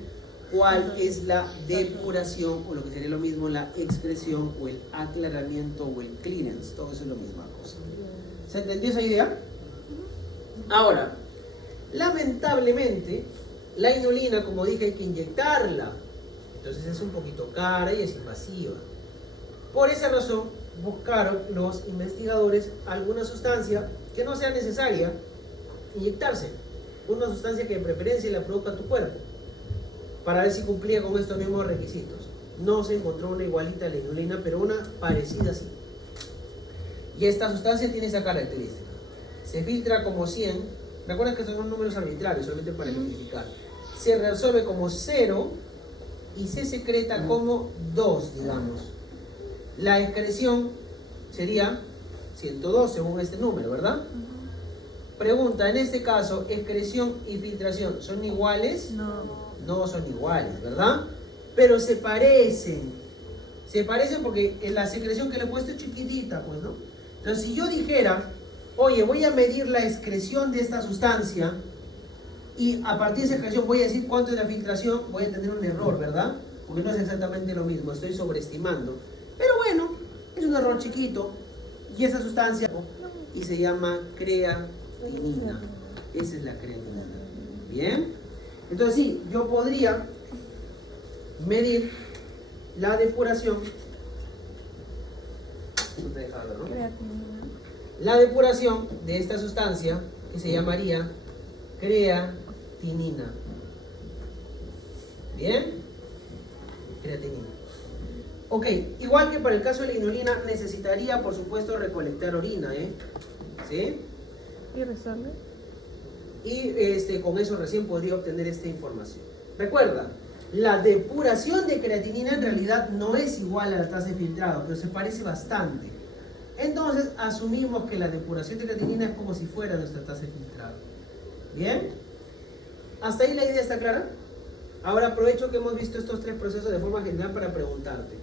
cuál es la depuración, o lo que sería lo mismo la excreción o el aclaramiento o el clearance. Todo eso es la misma cosa. ¿Se entendió esa idea? Ahora, lamentablemente, la inulina, como dije, hay que inyectarla. Entonces es un poquito cara y es invasiva. Por esa razón, buscaron los investigadores alguna sustancia que no sea necesaria inyectarse. Una sustancia que de preferencia la produzca tu cuerpo, para ver si cumplía con estos mismos requisitos. No se encontró una igualita a la inulina, pero una parecida sí. Y esta sustancia tiene esa característica. Se filtra como 100. Recuerden que estos son números arbitrarios, solamente para ejemplificar. Se reabsorbe como 0 y se secreta como 2, digamos. La excreción sería 102 según este número, ¿verdad? Pregunta, en este caso, excreción y filtración, ¿son iguales? No. No son iguales, ¿verdad? Pero se parecen. Se parecen porque en la secreción que le he puesto es chiquitita, pues, ¿no? Entonces, si yo dijera, oye, voy a medir la excreción de esta sustancia y a partir de esa excreción voy a decir cuánto es la filtración, voy a tener un error, ¿verdad? Porque no es exactamente lo mismo, estoy sobreestimando. Pero bueno, es un error chiquito y esa sustancia y se llama creatinina. Esa es la creatinina. ¿Bien? Entonces sí, yo podría medir la depuración. No te deja hablar, ¿no? Creatinina. La depuración de esta sustancia que se llamaría creatinina. ¿Bien? Creatinina. Ok, igual que para el caso de la inulina, necesitaría por supuesto recolectar orina, ¿sí? ¿Y resuelve? Y con eso recién podría obtener esta información. Recuerda, la depuración de creatinina en realidad no es igual a la tasa de filtrado, pero se parece bastante. Entonces asumimos que la depuración de creatinina es como si fuera nuestra tasa de filtrado. ¿Bien? ¿Hasta ahí la idea está clara? Ahora aprovecho que hemos visto estos tres procesos de forma general para preguntarte.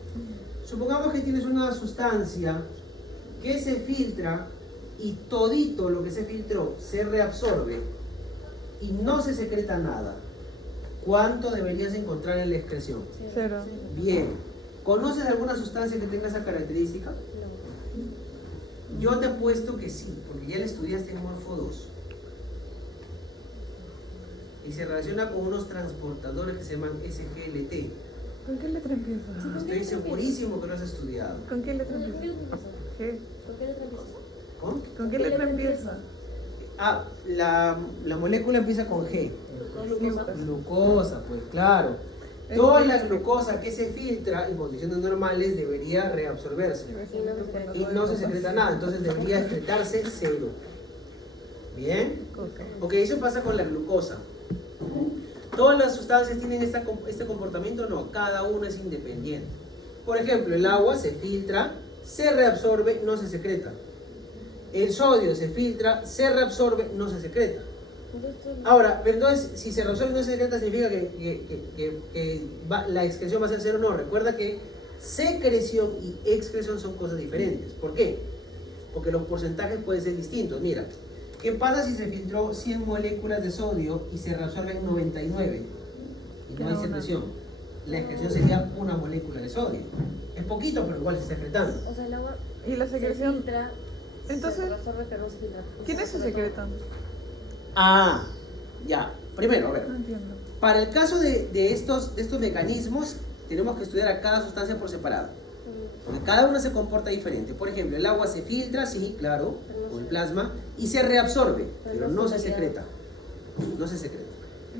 Supongamos que tienes una sustancia que se filtra y todito lo que se filtró se reabsorbe y no se secreta nada. ¿Cuánto deberías encontrar en la excreción? 0. Bien. ¿Conoces alguna sustancia que tenga esa característica? Yo te apuesto que sí, porque ya la estudiaste en Morfo 2. Y se relaciona con unos transportadores que se llaman SGLT. ¿Con qué letra empieza? Estoy segurísimo que lo has estudiado. ¿Con qué letra ¿Con qué empieza? letra empieza? ¿Qué? ¿Con qué letra empieza? ¿Con? ¿Con qué letra empieza? La molécula empieza con G. Con glucosa. Glucosa, pues claro. Toda la glucosa que se filtra en condiciones normales debería reabsorberse. Y no se secreta nada, entonces debería excretarse 0. ¿Bien? Ok, eso pasa con la glucosa. ¿Todas las sustancias tienen este comportamiento? No, cada una es independiente. Por ejemplo, el agua se filtra, se reabsorbe, no se secreta. El sodio se filtra, se reabsorbe, no se secreta. Ahora, entonces, si se reabsorbe y no se secreta, significa que la excreción va a ser 0. No, recuerda que secreción y excreción son cosas diferentes. ¿Por qué? porque los porcentajes pueden ser distintos. Mira, ¿qué pasa si se filtró 100 moléculas de sodio y se reabsorben 99? Y no Queda hay una. secreción. La excreción sería una molécula de sodio. Es poquito, pero igual se está secretando. O sea, el agua Y la se secreción. filtra, Entonces, se absorbe, pero no se filtra. ¿quiénes se secretan? Ah, ya. Primero, a ver. No entiendo. Para el caso de estos mecanismos, tenemos que estudiar a cada sustancia por separado. Porque cada una se comporta diferente. Por ejemplo, el agua se filtra, sí, claro, con el plasma, y se reabsorbe, pero no se secreta. No se secreta.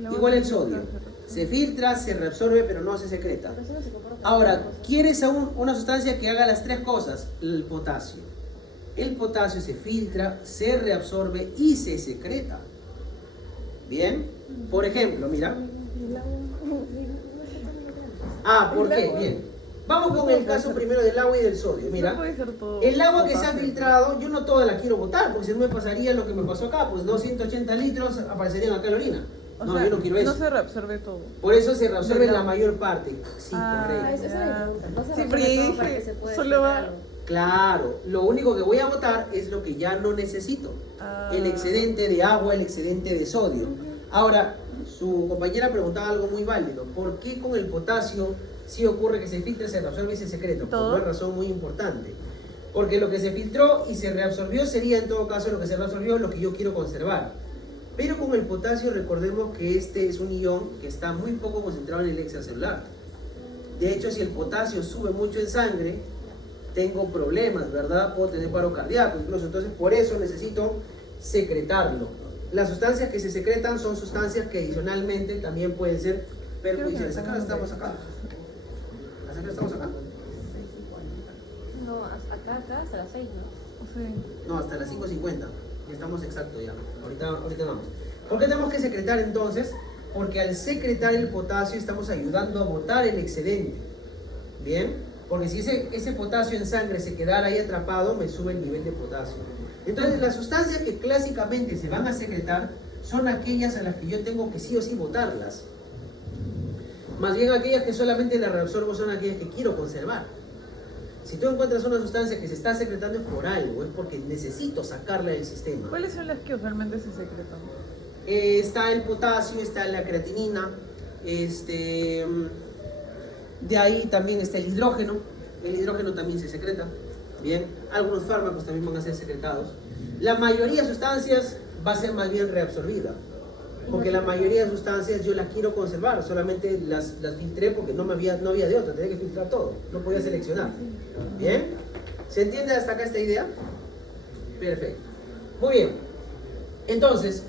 agua Igual el se sodio. filtra. Se filtra, se reabsorbe, pero no se secreta. Pero eso no se comporta. Ahora, ¿quieres aún una sustancia que haga las tres cosas? El potasio. El potasio se filtra, se reabsorbe y se secreta. ¿Bien? Por ejemplo, mira. Y el agua. Ah, ¿por El qué? agua. Bien. Vamos con el caso primero del agua y del sodio. No Mira, puede ser todo. el agua que se ha potasio. filtrado, yo no toda la quiero botar, porque si no me pasaría lo que me pasó acá, pues 280 litros aparecerían acá en la orina. O No, sea, yo no quiero eso. No se reabsorbe todo. Por eso se reabsorbe Del la agua. mayor parte. Sí, Ah, correcto. Esa es la pregunta. No se Sí, absorbe pero yo todo para dije, que se pueda solo va- filtrar algo. Claro, lo único que voy a botar es lo que ya no necesito. Ah. El excedente de agua, el excedente de sodio. Ahora, su compañera preguntaba algo muy válido. ¿Por qué con el potasio sí ocurre que se filtra, se reabsorbe y se secreta? Por ¿Todo? una razón muy importante. Porque lo que se filtró y se reabsorbió sería en todo caso lo que se reabsorbió, lo que yo quiero conservar. Pero con el potasio recordemos que este es un ion que está muy poco concentrado en el extracelular. De hecho, si el potasio sube mucho en sangre, tengo problemas, ¿verdad? Puedo tener paro cardíaco incluso. Entonces, por eso necesito secretarlo. Las sustancias que se secretan son sustancias que adicionalmente también pueden ser perjudiciales. Acá estamos acá. Acá estamos acá. No, acá hasta las 6, ¿no? Sí. No, hasta las 5:50. Ya estamos exactos ya. Ahorita vamos. ¿Por qué tenemos que secretar entonces? Porque al secretar el potasio estamos ayudando a botar el excedente. ¿Bien? Porque si ese potasio en sangre se quedara ahí atrapado, me sube el nivel de potasio. Entonces, las sustancias que clásicamente se van a secretar son aquellas a las que yo tengo que sí o sí botarlas. Más bien aquellas que solamente las reabsorbo son aquellas que quiero conservar. Si tú encuentras una sustancia que se está secretando es por algo, es porque necesito sacarla del sistema. ¿Cuáles son las que usualmente se secretan? Está el potasio, está la creatinina, de ahí también está el hidrógeno también se secreta, bien, algunos fármacos también van a ser secretados. La mayoría de sustancias va a ser más bien reabsorbida, porque la mayoría de sustancias yo las quiero conservar, solamente las filtré porque no había de otra, tenía que filtrar todo, no podía seleccionar. Bien, ¿se entiende hasta acá esta idea? Perfecto, muy bien. Entonces,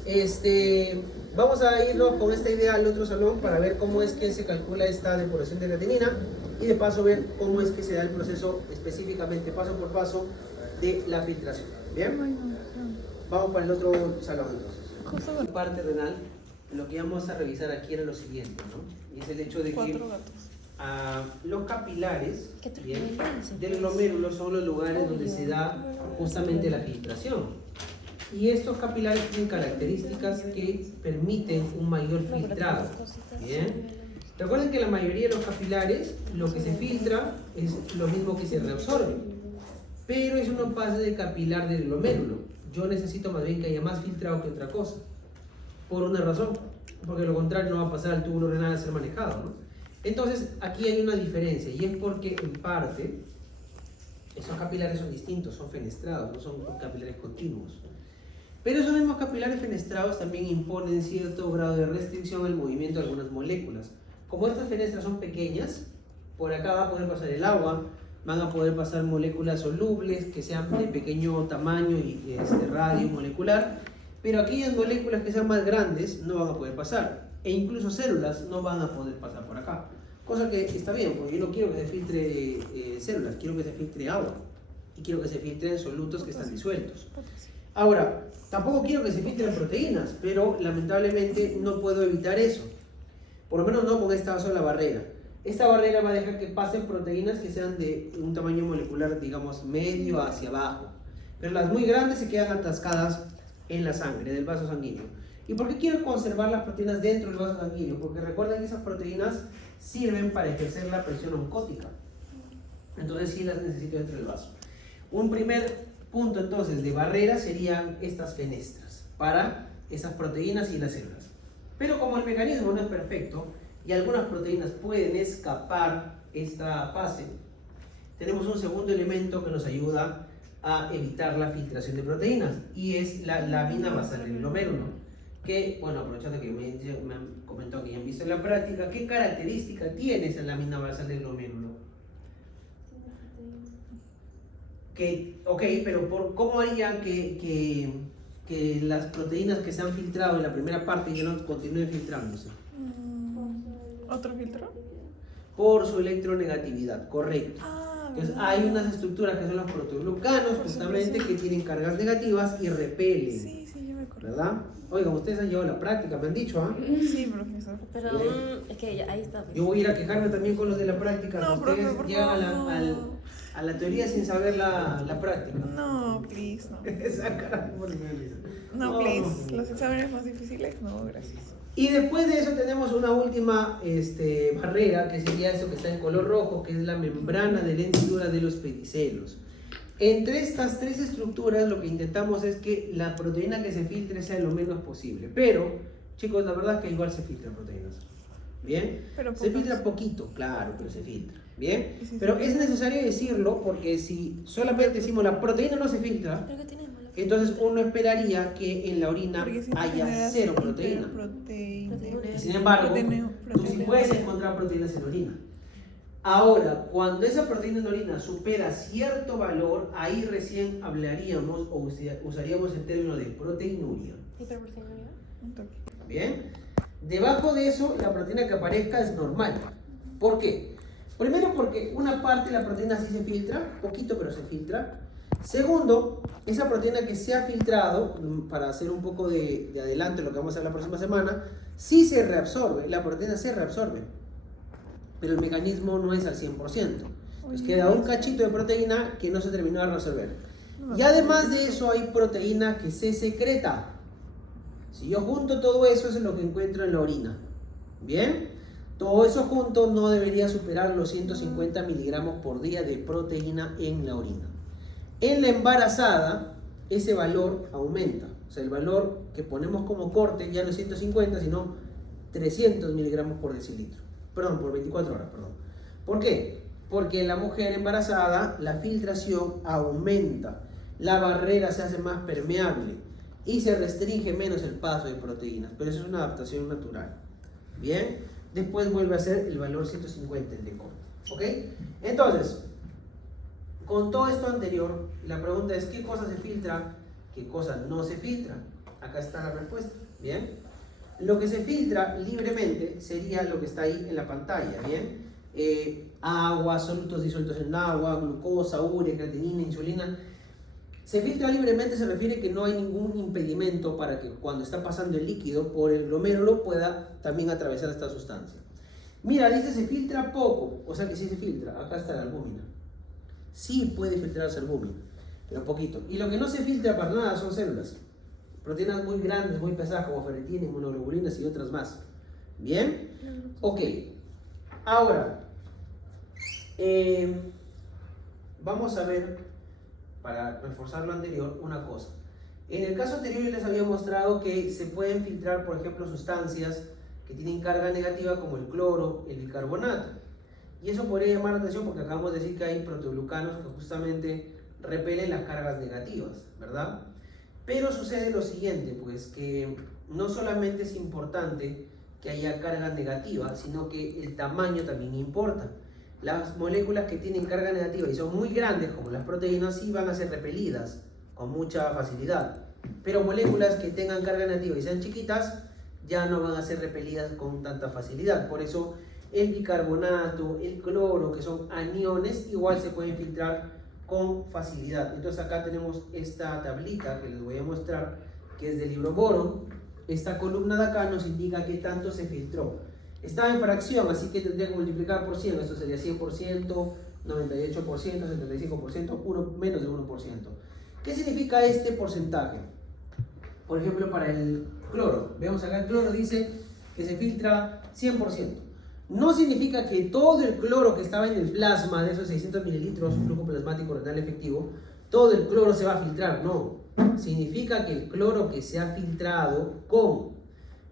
vamos a irnos con esta idea al otro salón para ver cómo es que se calcula esta depuración de creatinina y de paso ver cómo es que se da el proceso específicamente, paso por paso, de la filtración. ¿Bien? Ay, no. Vamos para el otro salón entonces. Justo En parte renal, lo que vamos a revisar aquí era lo siguiente, ¿no? Y es el hecho de que 4 gatos. los capilares, ¿Qué otro ¿bien?, problema se del puede glomérulo son los lugares donde se da justamente la filtración. Y estos capilares tienen características que permiten un mayor filtrado. Bien. Recuerden que la mayoría de los capilares, lo que se filtra es lo mismo que se reabsorbe. Pero eso no pasa del capilar del glomérulo. Yo necesito más bien que haya más filtrado que otra cosa. Por una razón. Porque lo contrario no va a pasar al túbulo renal a ser manejado, ¿no? Entonces, aquí hay una diferencia. Y es porque, en parte, esos capilares son distintos, son fenestrados, no son capilares continuos. Pero esos mismos capilares fenestrados también imponen cierto grado de restricción al movimiento de algunas moléculas. Como estas fenestras son pequeñas, por acá va a poder pasar el agua, van a poder pasar moléculas solubles que sean de pequeño tamaño y radio molecular, pero aquellas moléculas que sean más grandes no van a poder pasar, e incluso células no van a poder pasar por acá. Cosa que está bien, porque yo no quiero que se filtre células, quiero que se filtre agua, y quiero que se filtren solutos que están disueltos. Ahora, tampoco quiero que se filtren proteínas, pero lamentablemente no puedo evitar eso. Por lo menos no con esta sola barrera. Esta barrera va a dejar que pasen proteínas que sean de un tamaño molecular, digamos, medio hacia abajo. Pero las muy grandes se quedan atascadas en la sangre, del vaso sanguíneo. ¿Y por qué quiero conservar las proteínas dentro del vaso sanguíneo? Porque recuerden que esas proteínas sirven para ejercer la presión oncótica. Entonces sí las necesito dentro del vaso. Un primer punto entonces de barrera serían estas fenestras para esas proteínas y las células. Pero como el mecanismo no es perfecto y algunas proteínas pueden escapar esta fase, tenemos un segundo elemento que nos ayuda a evitar la filtración de proteínas y es la lámina basal del glomérulo, que, bueno, aprovechando que me han comentado que ya han visto en la práctica, ¿qué característica tiene esa lámina basal del glomérulo? Ok, pero ¿cómo haría que las proteínas que se han filtrado en la primera parte ya no continúen filtrándose? ¿Otro filtro? Por su electronegatividad, correcto. Entonces ¿verdad? hay unas estructuras que son los protoglucanos, justamente, que tienen cargas negativas y repelen, Sí, yo me acuerdo. ¿verdad? Oigan, ustedes han llevado la práctica, me han dicho, ¿ah? Sí, profesor. Pero es que ya, ahí está. Pues. Yo voy a ir a quejarme también con los de la práctica, No, que profe, ustedes por llegan favor, a la teoría sin saber la práctica. No, please, no. Esa cara, por favor. No, please. Los exámenes más difíciles, no, gracias. Y después de eso tenemos una última barrera, que sería eso que está en color rojo, que es la membrana de la hendidura de los pedicelos. Entre estas tres estructuras lo que intentamos es que la proteína que se filtre sea lo menos posible. Pero, chicos, la verdad es que igual se filtran proteínas. ¿Bien? Pero se filtra poquito, claro, pero se filtra. ¿Bien? ¿Y si Pero se es necesario decirlo porque si solamente decimos la proteína no se filtra, Pero que tiene malo. entonces uno esperaría que en la orina Porque si haya genera cero proteína. proteína. Y sin embargo, tú sí puedes encontrar proteínas en orina. Ahora, cuando esa proteína en orina supera cierto valor, ahí recién hablaríamos o usaríamos el término de proteinuria. Hiperproteinuria. Un toque. ¿Bien? Debajo de eso, la proteína que aparezca es normal. ¿Por qué? Primero porque una parte de la proteína sí se filtra, poquito pero se filtra. Segundo, esa proteína que se ha filtrado, para hacer un poco de adelanto en lo que vamos a hacer la próxima semana, sí se reabsorbe, la proteína se reabsorbe, pero el mecanismo no es al 100%. Entonces queda un cachito de proteína que no se terminó de reabsorber. Y además de eso hay proteína que se secreta. Si yo junto todo eso, eso es lo que encuentro en la orina. ¿Bien? Todo eso junto no debería superar los 150 miligramos por día de proteína en la orina. En la embarazada, ese valor aumenta. O sea, el valor que ponemos como corte ya no es 150, sino 300 miligramos por decilitro. Perdón, por 24 horas, perdón. ¿Por qué? Porque en la mujer embarazada la filtración aumenta, la barrera se hace más permeable y se restringe menos el paso de proteínas. Pero eso es una adaptación natural. Bien, después vuelve a ser el valor 150 el de corte. ¿Ok? Entonces, con todo esto anterior, la pregunta es ¿qué cosa se filtra? ¿Qué cosa no se filtra? Acá está la respuesta. ¿Bien? Lo que se filtra libremente sería lo que está ahí en la pantalla. ¿Bien? Agua, solutos disueltos en agua, glucosa, urea, creatinina, insulina. Se filtra libremente se refiere que no hay ningún impedimento para que cuando está pasando el líquido por el glomérulo pueda también atravesar esta sustancia. Mira, dice se filtra poco, o sea que sí se filtra. Acá está la albúmina. Sí puede filtrarse albúmina, pero poquito. Y lo que no se filtra para nada son células. Proteínas muy grandes, muy pesadas como ferritina, inmunoglobulinas y otras más. ¿Bien? Ok. Ahora, vamos a ver, para reforzar lo anterior, una cosa. En el caso anterior yo les había mostrado que se pueden filtrar, por ejemplo, sustancias que tienen carga negativa como el cloro, el bicarbonato. Y eso podría llamar la atención porque acabamos de decir que hay protoglucanos que justamente repelen las cargas negativas, ¿verdad? Pero sucede lo siguiente, pues que no solamente es importante que haya carga negativa, sino que el tamaño también importa. Las moléculas que tienen carga negativa y son muy grandes, como las proteínas, sí van a ser repelidas con mucha facilidad. Pero moléculas que tengan carga negativa y sean chiquitas, ya no van a ser repelidas con tanta facilidad. Por eso el bicarbonato, el cloro, que son aniones, igual se pueden filtrar con facilidad. Entonces acá tenemos esta tablita que les voy a mostrar, que es del libro Boron. Esta columna de acá nos indica qué tanto se filtró. Está en fracción, así que tendría que multiplicar por 100. Esto sería 100%, 98%, 75%, menos del 1%. ¿Qué significa este porcentaje? Por ejemplo, para el cloro. Vemos acá el cloro dice que se filtra 100%. No significa que todo el cloro que estaba en el plasma de esos 600 mililitros, flujo plasmático renal efectivo, todo el cloro se va a filtrar, no. Significa que el cloro que se ha filtrado con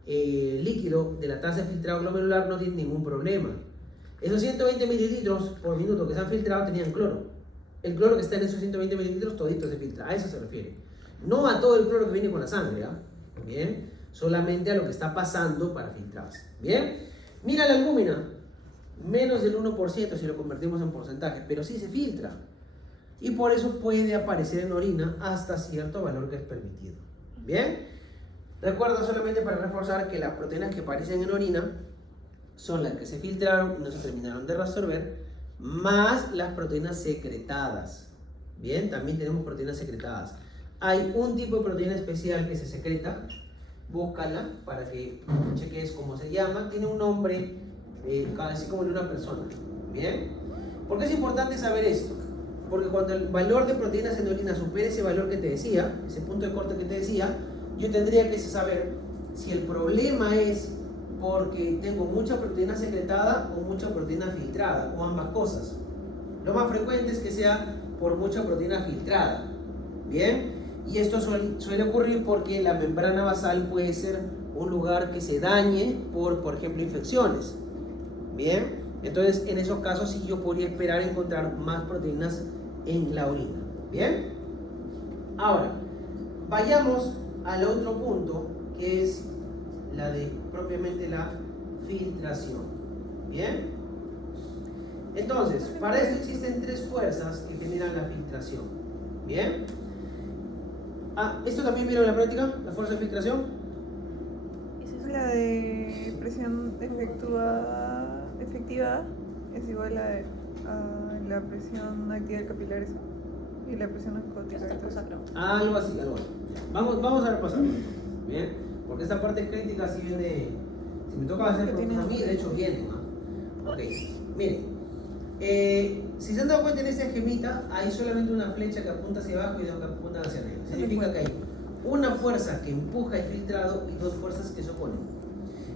líquido de la taza de filtrado glomerular no tiene ningún problema. Esos 120 mililitros por minuto que se han filtrado tenían cloro. El cloro que está en esos 120 mililitros todito se filtra, a eso se refiere. No a todo el cloro que viene con la sangre, ¿ah? Bien, solamente a lo que está pasando para filtrarse. Bien, mira la albúmina, menos del 1% si lo convertimos en porcentaje, pero sí se filtra. Y por eso puede aparecer en orina hasta cierto valor que es permitido. Bien, recuerda solamente para reforzar que las proteínas que aparecen en orina son las que se filtraron y no se terminaron de resolver, más las proteínas secretadas. Bien, también tenemos proteínas secretadas. Hay un tipo de proteína especial que se secreta, búscala para que cheques cómo se llama. Tiene un nombre así como de una persona. Bien, ¿por qué es importante saber esto? Porque cuando el valor de proteínas en orina supere ese valor que te decía, ese punto de corte que te decía, yo tendría que saber si el problema es porque tengo mucha proteína secretada o mucha proteína filtrada, o ambas cosas. Lo más frecuente es que sea por mucha proteína filtrada. Bien, y esto suele ocurrir porque la membrana basal puede ser un lugar que se dañe por ejemplo, infecciones. Bien, entonces en esos casos sí yo podría esperar encontrar más proteínas en la orina. Bien, ahora vayamos al otro punto, que es la de propiamente la filtración. Bien, entonces para esto existen tres fuerzas que generan la filtración. Bien, ¿esto también vieron en la práctica? ¿La fuerza de filtración? La de presión efectiva es igual a la presión activa del capilar, eso. Y la presión oscótica. Algo así, algo así. Vamos a repasarlo. Bien, porque esta parte crítica sí viene. Si me toca hacer preguntas a mí, de hecho viene, ¿no? Ok, miren. Si se han dado cuenta en esta esquemita, hay solamente una flecha que apunta hacia abajo y dos que apuntan hacia arriba. Significa que hay una fuerza que empuja el filtrado y dos fuerzas que se oponen.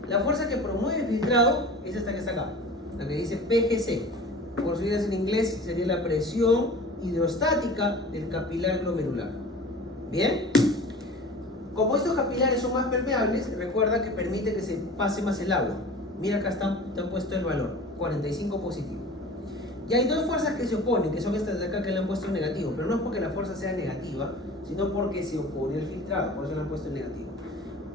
La fuerza que promueve el filtrado es esta que está acá, la que dice PGC. Por si en inglés sería la presión hidrostática del capilar glomerular. Bien, como estos capilares son más permeables, recuerda que permite que se pase más el agua. Mira, acá te han puesto el valor 45 positivo. Y hay dos fuerzas que se oponen, que son estas de acá que le han puesto en negativo, pero no es porque la fuerza sea negativa, sino porque se opone el filtrado, por eso le han puesto en negativo.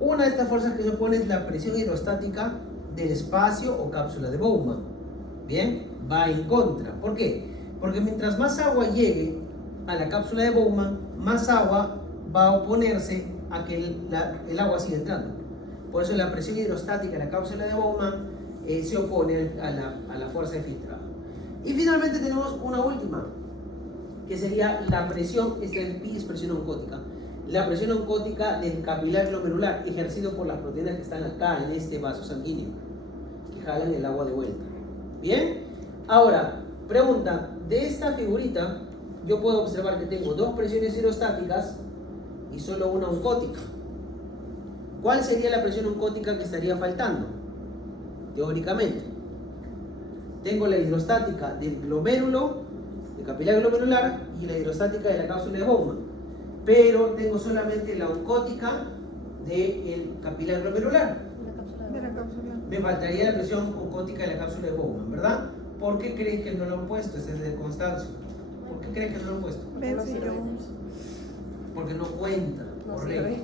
Una de estas fuerzas que se opone es la presión hidrostática del espacio o cápsula de Bowman. Bien, va en contra. ¿Por qué? Porque mientras más agua llegue a la cápsula de Bowman, más agua va a oponerse a que el agua siga entrando. Por eso la presión hidrostática de la cápsula de Bowman se opone a la fuerza de filtrado. Y finalmente tenemos una última, que sería la presión, esta es presión oncótica, la presión oncótica del capilar glomerular, ejercido por las proteínas que están acá en este vaso sanguíneo, que jalan el agua de vuelta. Bien, ahora, pregunta, de esta figurita yo puedo observar que tengo dos presiones hidrostáticas y solo una oncótica. ¿Cuál sería la presión oncótica que estaría faltando? Teóricamente, tengo la hidrostática del glomérulo, del capilar glomerular, y la hidrostática de la cápsula de Bowman, pero tengo solamente la oncótica del capilar glomerular. De la cápsula. Me faltaría la presión oncótica de la cápsula de Bowman, ¿verdad? ¿Por qué creen que no lo han puesto? Ese es de Constancio. ¿Por qué creen que no lo han puesto? Porque no cuenta, correcto.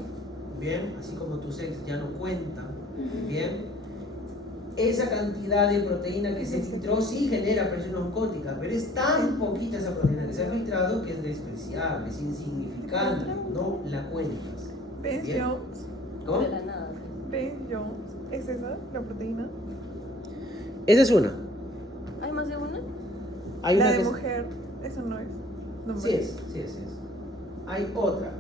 Bien, así como tu sex ya no cuenta. Bien, esa cantidad de proteína que se filtró sí genera presión oncótica, pero es tan poquita esa proteína que se ha filtrado que es despreciable, es insignificante, no la cuentas. Vince Jones. ¿Cómo? De la nada. Vince Jones. ¿Es esa la proteína? Esa es una. ¿Hay más de una? Hay La una de que mujer. Eso no es. No sí es. Hay otra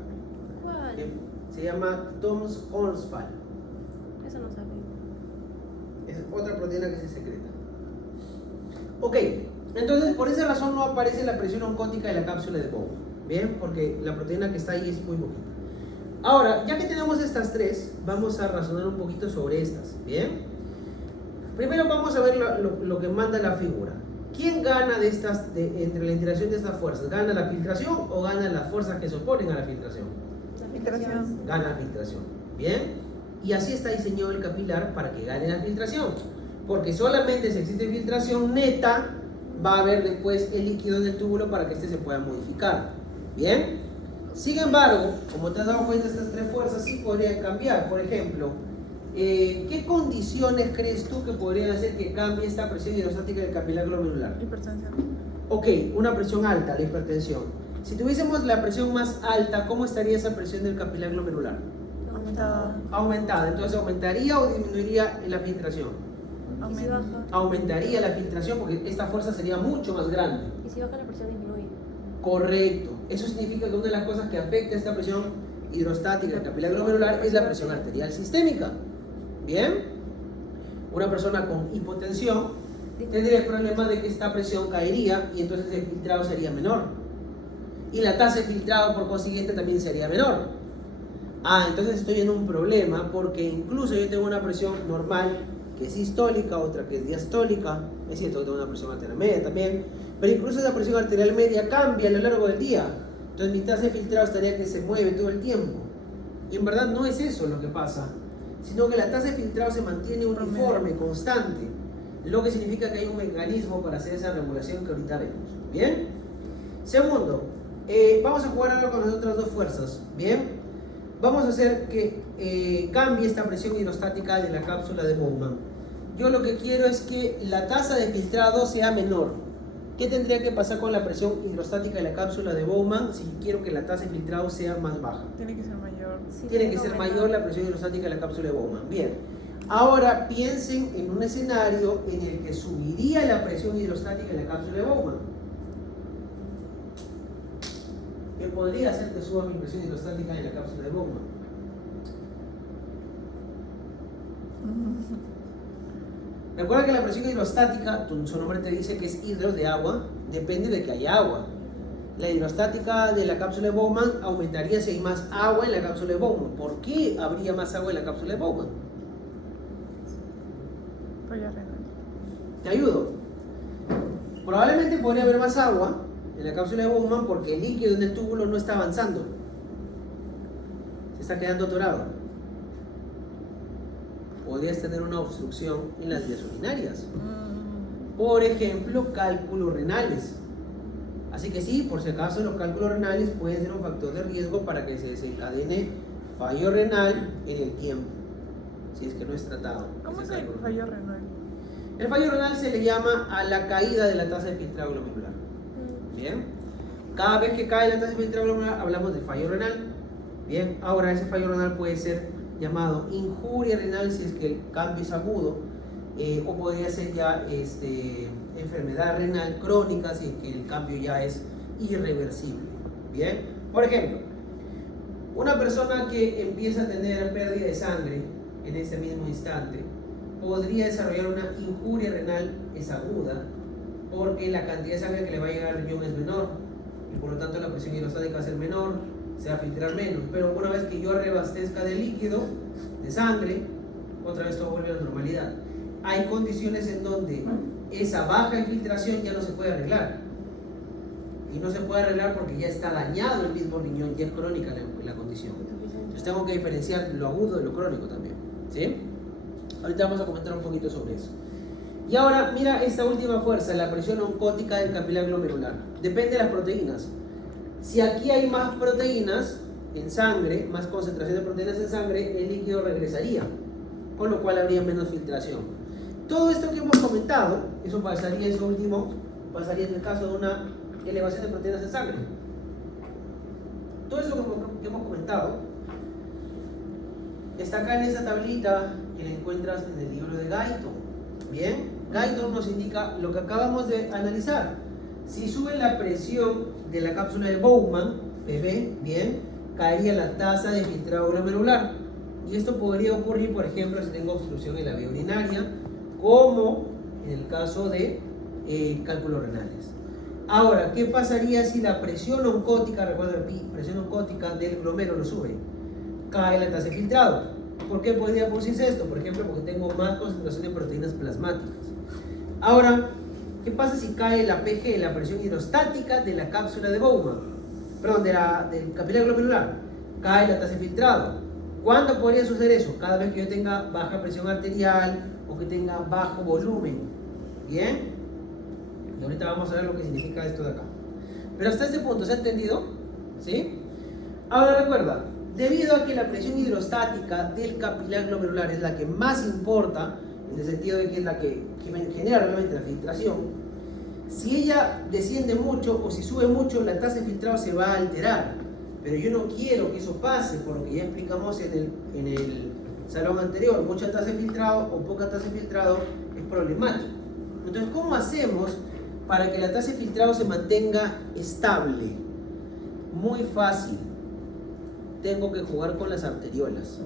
¿Cuál? que se llama Thoms-Horsfall. Eso no sabía. Es otra proteína que se secreta. Ok, entonces por esa razón no aparece la presión oncótica de la cápsula de Bowman. Bien, porque la proteína que está ahí es muy poquita. Ahora, ya que tenemos estas tres, vamos a razonar un poquito sobre estas. Bien, primero vamos a ver lo que manda la figura. ¿Quién gana entre la interacción de estas fuerzas? ¿Gana la filtración o ganan las fuerzas que se oponen a la filtración? La Filtración. Gana la filtración. ¿Bien? Y así está diseñado el capilar para que gane la filtración. Porque solamente si existe filtración neta, va a haber después el líquido en el túbulo para que este se pueda modificar. ¿Bien? Sin embargo, como te has dado cuenta, estas tres fuerzas sí podrían cambiar. Por ejemplo, ¿qué condiciones crees tú que podrían hacer que cambie esta presión hidrostática del capilar glomerular? Hipertensión. Ok, una presión alta, la hipertensión. Si tuviésemos la presión más alta, ¿cómo estaría esa presión del capilar glomerular? Aumentada. Aumentada. Entonces, ¿aumentaría o disminuiría la filtración? ¿Y si baja? Aumentaría la filtración porque esta fuerza sería mucho más grande. ¿Y si baja la presión disminuye? Correcto. Eso significa que una de las cosas que afecta a esta presión hidrostática del capilar glomerular es la presión arterial sistémica. ¿Bien? Una persona con hipotensión tendría el problema de que esta presión caería y entonces el filtrado sería menor. Y la tasa de filtrado por consiguiente también sería menor. Entonces estoy en un problema porque incluso yo tengo una presión normal que es sistólica, otra que es diastólica. Es cierto que tengo una presión arterial media también, pero incluso esa presión arterial media cambia a lo largo del día. Entonces mi tasa de filtrado estaría que se mueve todo el tiempo. Y en verdad no es eso lo que pasa, sino que la tasa de filtrado se mantiene uniforme, constante, lo que significa que hay un mecanismo para hacer esa regulación que ahorita vemos. ¿Bien? Segundo, vamos a jugar ahora con las otras dos fuerzas. ¿Bien? Vamos a hacer que cambie esta presión hidrostática de la cápsula de Bowman. Yo lo que quiero es que la tasa de filtrado sea menor. ¿Qué tendría que pasar con la presión hidrostática de la cápsula de Bowman si quiero que la tasa de filtrado sea más baja? Tiene que ser mayor. Sí, Tiene que ser mayor la presión hidrostática de la cápsula de Bowman. Bien. Ahora piensen en un escenario en el que subiría la presión hidrostática de la cápsula de Bowman. ¿Qué podría hacer que suba mi presión hidrostática en la cápsula de Bowman? Recuerda que la presión hidrostática, su nombre te dice que es hidro de agua, depende de que haya agua. La hidrostática de la cápsula de Bowman aumentaría si hay más agua en la cápsula de Bowman. ¿Por qué habría más agua en la cápsula de Bowman? Falla renal. Te ayudo. Probablemente podría haber más agua en la cápsula de Bowman porque el líquido en el túbulo no está avanzando. Se está quedando atorado. Podrías tener una obstrucción en las vías urinarias. Por ejemplo, cálculos renales. Así que sí, por si acaso los cálculos renales pueden ser un factor de riesgo para que se desencadene fallo renal en el tiempo, si es que no es tratado. ¿Cómo ese se cálculo. fallo renal? El fallo renal se le llama a la caída de la tasa de filtrado glomerular. Bien. Cada vez que cae la tasa de filtrado glomerular hablamos de fallo renal. Bien. Ahora ese fallo renal puede ser llamado injuria renal si es que el cambio es agudo, o podría ser ya enfermedad renal crónica si es que el cambio ya es irreversible. Bien. Por ejemplo, una persona que empieza a tener pérdida de sangre en ese mismo instante podría desarrollar una injuria renal, es aguda, porque la cantidad de sangre que le va a llegar al riñón es menor y por lo tanto la presión hidrostática va a ser menor, se va a filtrar menos. Pero una vez que yo reabastezca de líquido, de sangre, otra vez todo vuelve a la normalidad. Hay condiciones en donde esa baja infiltración ya no se puede arreglar. Y no se puede arreglar porque ya está dañado el mismo riñón, ya es crónica la condición. Entonces tengo que diferenciar lo agudo de lo crónico también. ¿Sí? Ahorita vamos a comentar un poquito sobre eso. Y ahora, mira esta última fuerza, la presión oncótica del capilar glomerular. Depende de las proteínas. Si aquí hay más proteínas en sangre, más concentración de proteínas en sangre, el líquido regresaría, con lo cual habría menos filtración. Todo esto que hemos comentado, eso pasaría en el caso de una elevación de proteínas en sangre. Todo eso que hemos comentado está acá en esta tablita que la encuentras en el libro de Guyton. Bien, Guyton nos indica lo que acabamos de analizar. Si sube la presión de la cápsula de Bowman, PB, bien, caería la tasa de filtrado glomerular. Y esto podría ocurrir, por ejemplo, si tengo obstrucción en la vía urinaria, como en el caso de cálculos renales. Ahora, ¿qué pasaría si la presión oncótica, recuerda, presión oncótica del glomérulo sube? Cae la tasa de filtrado. ¿Por qué podría producirse esto? Por ejemplo, porque tengo más concentración de proteínas plasmáticas. Ahora, ¿Qué pasa si cae la PG, la presión hidrostática de la cápsula de Bowman? Perdón, del capilar glomerular. Cae la tasa de filtrado. ¿Cuándo podría suceder eso? Cada vez que yo tenga baja presión arterial o que tenga bajo volumen. ¿Bien? Y ahorita vamos a ver lo que significa esto de acá. Pero hasta este punto, ¿se ha entendido? ¿Sí? Ahora recuerda, debido a que la presión hidrostática del capilar glomerular es la que más importa, en el sentido de que es la que genera realmente la filtración, si ella desciende mucho o si sube mucho, la tasa de filtrado se va a alterar. Pero yo no quiero que eso pase, por lo que ya explicamos en el salón anterior. Mucha tasa de filtrado o poca tasa de filtrado es problemático. Entonces, ¿cómo hacemos para que la tasa de filtrado se mantenga estable? Muy fácil. Tengo que jugar con las arteriolas.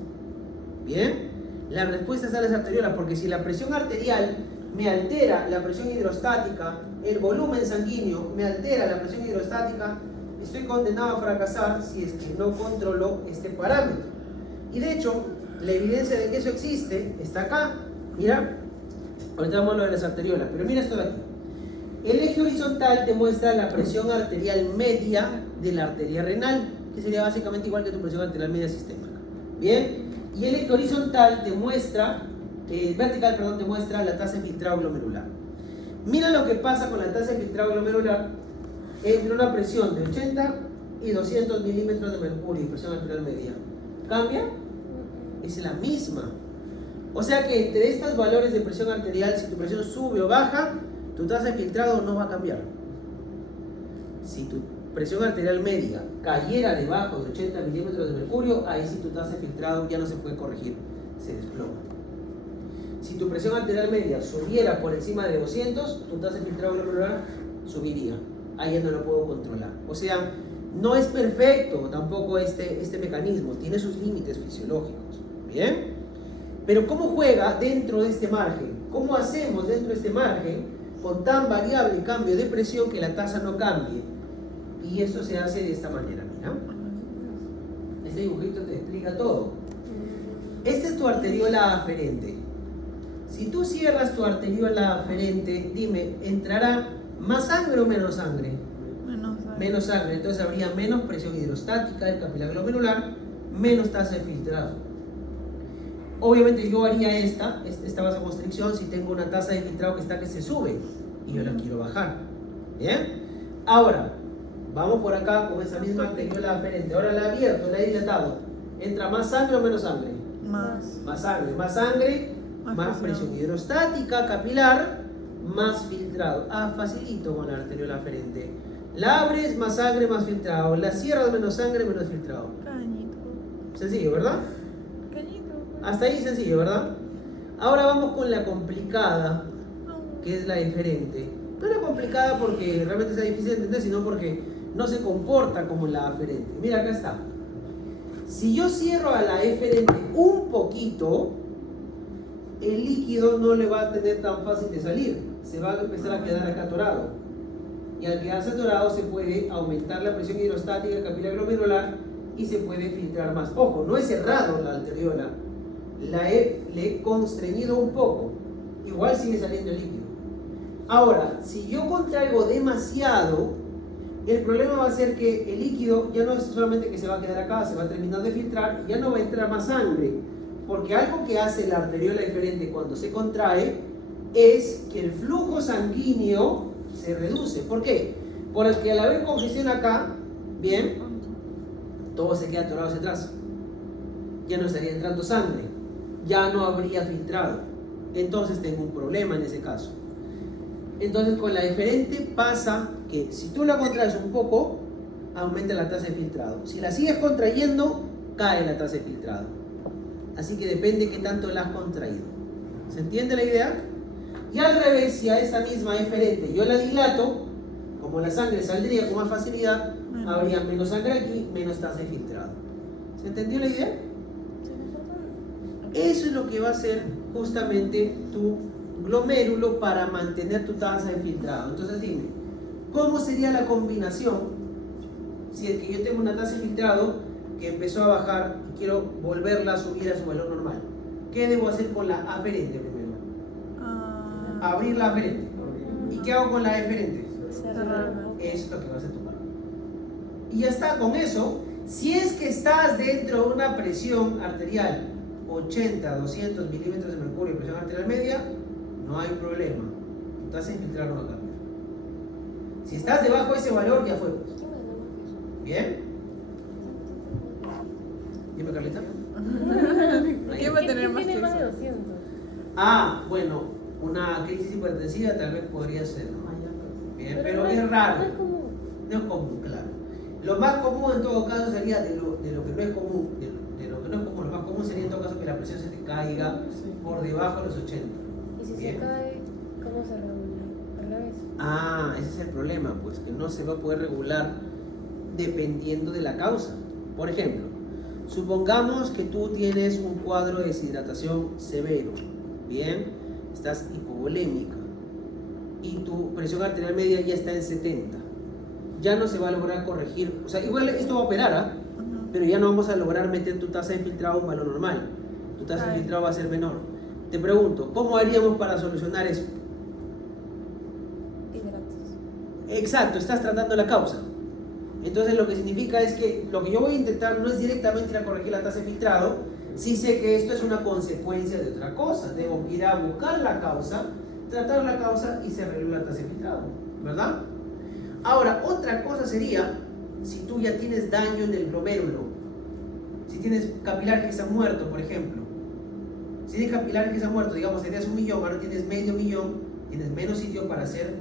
¿Bien? La respuesta está en las arteriolas, porque si la presión arterial me altera la presión hidrostática, el volumen sanguíneo me altera la presión hidrostática, estoy condenado a fracasar si es que no controlo este parámetro. Y de hecho, la evidencia de que eso existe está acá. Mira, ahorita vamos a lo de las arteriolas, pero mira esto de aquí. El eje horizontal te muestra la presión arterial media de la arteria renal, que sería básicamente igual que tu presión arterial media sistémica. Bien, y el eje horizontal te muestra, vertical, perdón, te muestra la tasa de filtrado glomerular. Mira lo que pasa con la tasa de filtrado glomerular entre una presión de 80 y 200 milímetros de mercurio y presión arterial media. ¿Cambia? Es la misma. O sea que entre estos valores de presión arterial, si tu presión sube o baja, tu tasa de filtrado no va a cambiar. Si tu presión arterial media cayera debajo de 80 milímetros de mercurio, ahí sí tu tasa de filtrado ya no se puede corregir, se desploma. Si tu presión arterial media subiera por encima de 200, tu tasa de filtrado glomerular subiría. Ahí ya no lo puedo controlar. O sea, no es perfecto tampoco este mecanismo, tiene sus límites fisiológicos. ¿Bien? Pero ¿cómo juega dentro de este margen? ¿Cómo hacemos dentro de este margen con tan variable cambio de presión que la tasa no cambie? Y esto se hace de esta manera, mira. Este dibujito te explica todo. Esta es tu arteriola aferente. Si tú cierras tu arteriola aferente, dime, ¿entrará más sangre o menos sangre? Menos sangre. Entonces habría menos presión hidrostática del capilar glomerular, menos tasa de filtrado. Obviamente yo haría esta vasoconstricción si tengo una tasa de filtrado que se sube y yo la quiero bajar. ¿Bien? Ahora, vamos por acá con esa misma arteriola aferente. Ahora la he abierto, la he dilatado. ¿Entra más sangre o menos sangre? Más sangre. Más sangre, más presión hidrostática capilar, más filtrado. Facilito con la arteriola aferente. La abres, más sangre, más filtrado. La cierras, menos sangre, menos filtrado. Cañito. Sencillo, ¿verdad? Cañito. Hasta ahí sencillo, ¿verdad? Ahora vamos con la complicada, que es la eferente. No la complicada porque realmente sea difícil de entender, sino porque no se comporta como la aferente. Mira, acá está. Si yo cierro a la eferente un poquito, el líquido no le va a tener tan fácil de salir. Se va a empezar a quedar acá atorado. Y al quedarse atorado se puede aumentar la presión hidrostática del capilar glomerular y se puede filtrar más. Ojo, no he cerrado la arteriola. Le he constreñido un poco. Igual sigue saliendo el líquido. Ahora, si yo contraigo demasiado, el problema va a ser que el líquido ya no es solamente que se va a quedar acá, se va a terminar de filtrar y ya no va a entrar más sangre. Porque algo que hace la arteriola eferente cuando se contrae es que el flujo sanguíneo se reduce. ¿Por qué? Porque al haber congestión acá, bien, todo se queda atorado hacia atrás. Ya no estaría entrando sangre, ya no habría filtrado. Entonces tengo un problema en ese caso. Entonces con la eferente pasa que si tú la contraes un poco, aumenta la tasa de filtrado. Si la sigues contrayendo, cae la tasa de filtrado. Así que depende de qué tanto la has contraído. ¿Se entiende la idea? Y al revés, si a esa misma eferente yo la dilato, como la sangre saldría con más facilidad, habría menos sangre aquí, menos tasa de filtrado. ¿Se entendió la idea? Eso es lo que va a hacer justamente tu glomérulo para mantener tu tasa de filtrado. Entonces dime, ¿cómo sería la combinación si es que yo tengo una tasa de filtrado que empezó a bajar y quiero volverla a subir a su valor normal? ¿Qué debo hacer con la aferente primero? Abrir la aferente. ¿Y qué hago con la eferente? Cerrarlo. Eso es lo que vas a tomar. Y ya está, con eso, si es que estás dentro de una presión arterial 80, 200 milímetros de mercurio, presión arterial media, no hay problema. Tu tasa de filtrado no va a cambiar. Si estás debajo de ese valor, ya fue. ¿Bien? Dime, Carlita. ¿Quién va a tener más tiene más de sexo? 200? Ah, bueno, una crisis hipertensiva tal vez podría ser, ¿no? Bien, pero no es raro. No es común. No es común, claro. Lo más común en todo caso sería de lo que no es común, de lo que no es común, lo más común sería en todo caso que la presión se te caiga por debajo de los 80. Y si Bien. se cae, ¿cómo se regula? Al revés. Ah, ese es el problema, pues que no se va a poder regular dependiendo de la causa. Por ejemplo, supongamos que tú tienes un cuadro de deshidratación severo, bien, estás hipovolémica y tu presión arterial media ya está en 70. Ya no se va a lograr corregir, o sea, igual esto va a operar, ¿ah? Pero ya no vamos a lograr meter tu tasa de filtrado a un valor normal. Tu tasa de filtrado va a ser menor. Te pregunto, ¿cómo haríamos para solucionar eso? Hidratos. Exacto, estás tratando la causa. Entonces lo que significa es que lo que yo voy a intentar no es directamente ir a corregir la tasa de filtrado, sí sé que esto es una consecuencia de otra cosa. Tengo que ir a buscar la causa, tratar la causa y se arregla la tasa de filtrado, ¿verdad? Ahora, otra cosa sería si tú ya tienes daño en el glomérulo, si tienes capilares que se han muerto, por ejemplo. Si tienes capilares que se han muerto, digamos, tenías 1 millón, ahora tienes medio millón, tienes menos sitio para hacer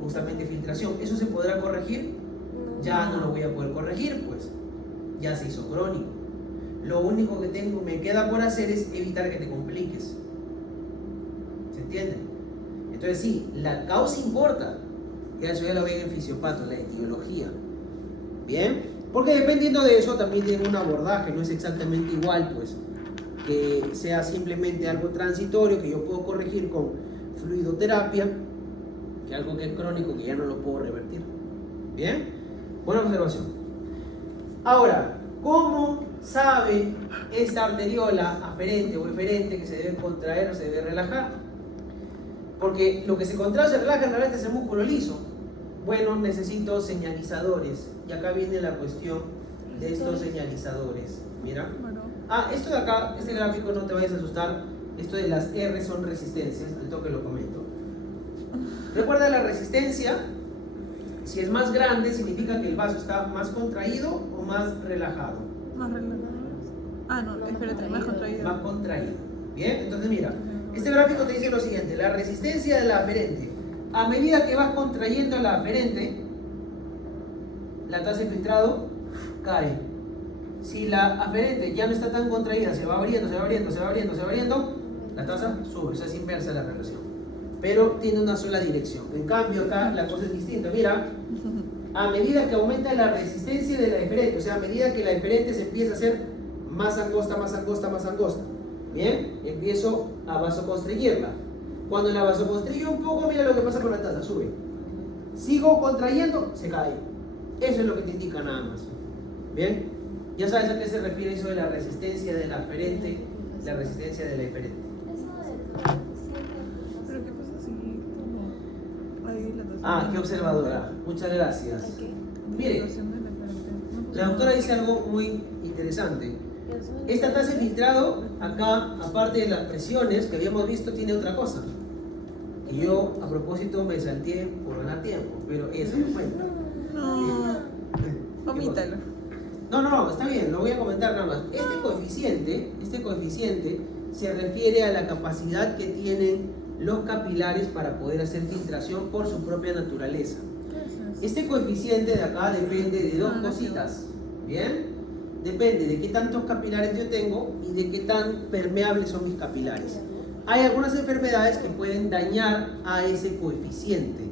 justamente filtración. ¿Eso se podrá corregir? Ya no lo voy a poder corregir, pues ya se hizo crónico. Lo único que me queda por hacer es evitar que te compliques. ¿Se entiende? Entonces sí, la causa importa. Ya eso ya lo ven en fisiopato, la etiología. Bien, porque dependiendo de eso también tiene un abordaje, no es exactamente igual, pues que sea simplemente algo transitorio que yo puedo corregir con fluidoterapia, que algo que es crónico que ya no lo puedo revertir. Bien, buena observación. Ahora, ¿cómo sabe esta arteriola aferente o eferente que se debe contraer o se debe relajar? Porque lo que se contrae o se relaja en realidad es el músculo liso. Bueno, necesito señalizadores. Y acá viene la cuestión de estos señalizadores. Mira. Esto de acá, este gráfico, no te vayas a asustar. Esto de las R son resistencias. Al toque lo comento. Recuerda la resistencia. Si es más grande, significa que el vaso está más contraído o más relajado. Más relajado. No, espérate, más contraído. Más contraído. Bien, entonces mira. Este gráfico te dice lo siguiente. La resistencia de la aferente. A medida que vas contrayendo la aferente, la tasa de filtrado cae. Si la aferente ya no está tan contraída, se va abriendo, se va abriendo, se va abriendo, se va abriendo, la tasa sube, o sea, es inversa la relación. Pero tiene una sola dirección. En cambio acá la cosa es distinta. Mira, a medida que aumenta la resistencia de la eferente, o sea, a medida que la eferente se empieza a hacer más angosta, más angosta, más angosta, bien, empiezo a vasoconstriñirla. Cuando la vasoconstriño un poco, mira lo que pasa con la tasa, sube. Sigo contrayendo, se cae. Eso es lo que te indica nada más. Bien, ya sabes a qué se refiere eso de la resistencia de la aferente, la resistencia de la eferente. Pero ¿qué pasa si ahí la tasa? Qué observadora. Muchas gracias. ¿Qué? Mire, la doctora dice algo muy interesante. Esta tasa de filtrado, acá, aparte de las presiones que habíamos visto, tiene otra cosa. Y yo, a propósito, me salté por ganar tiempo, pero eso no cuenta. No, omítalo. No, está bien, lo voy a comentar nada más. Este coeficiente se refiere a la capacidad que tienen los capilares para poder hacer filtración por su propia naturaleza. Este coeficiente de acá depende de dos cositas, ¿bien? Depende de qué tantos capilares yo tengo y de qué tan permeables son mis capilares. Hay algunas enfermedades que pueden dañar a ese coeficiente.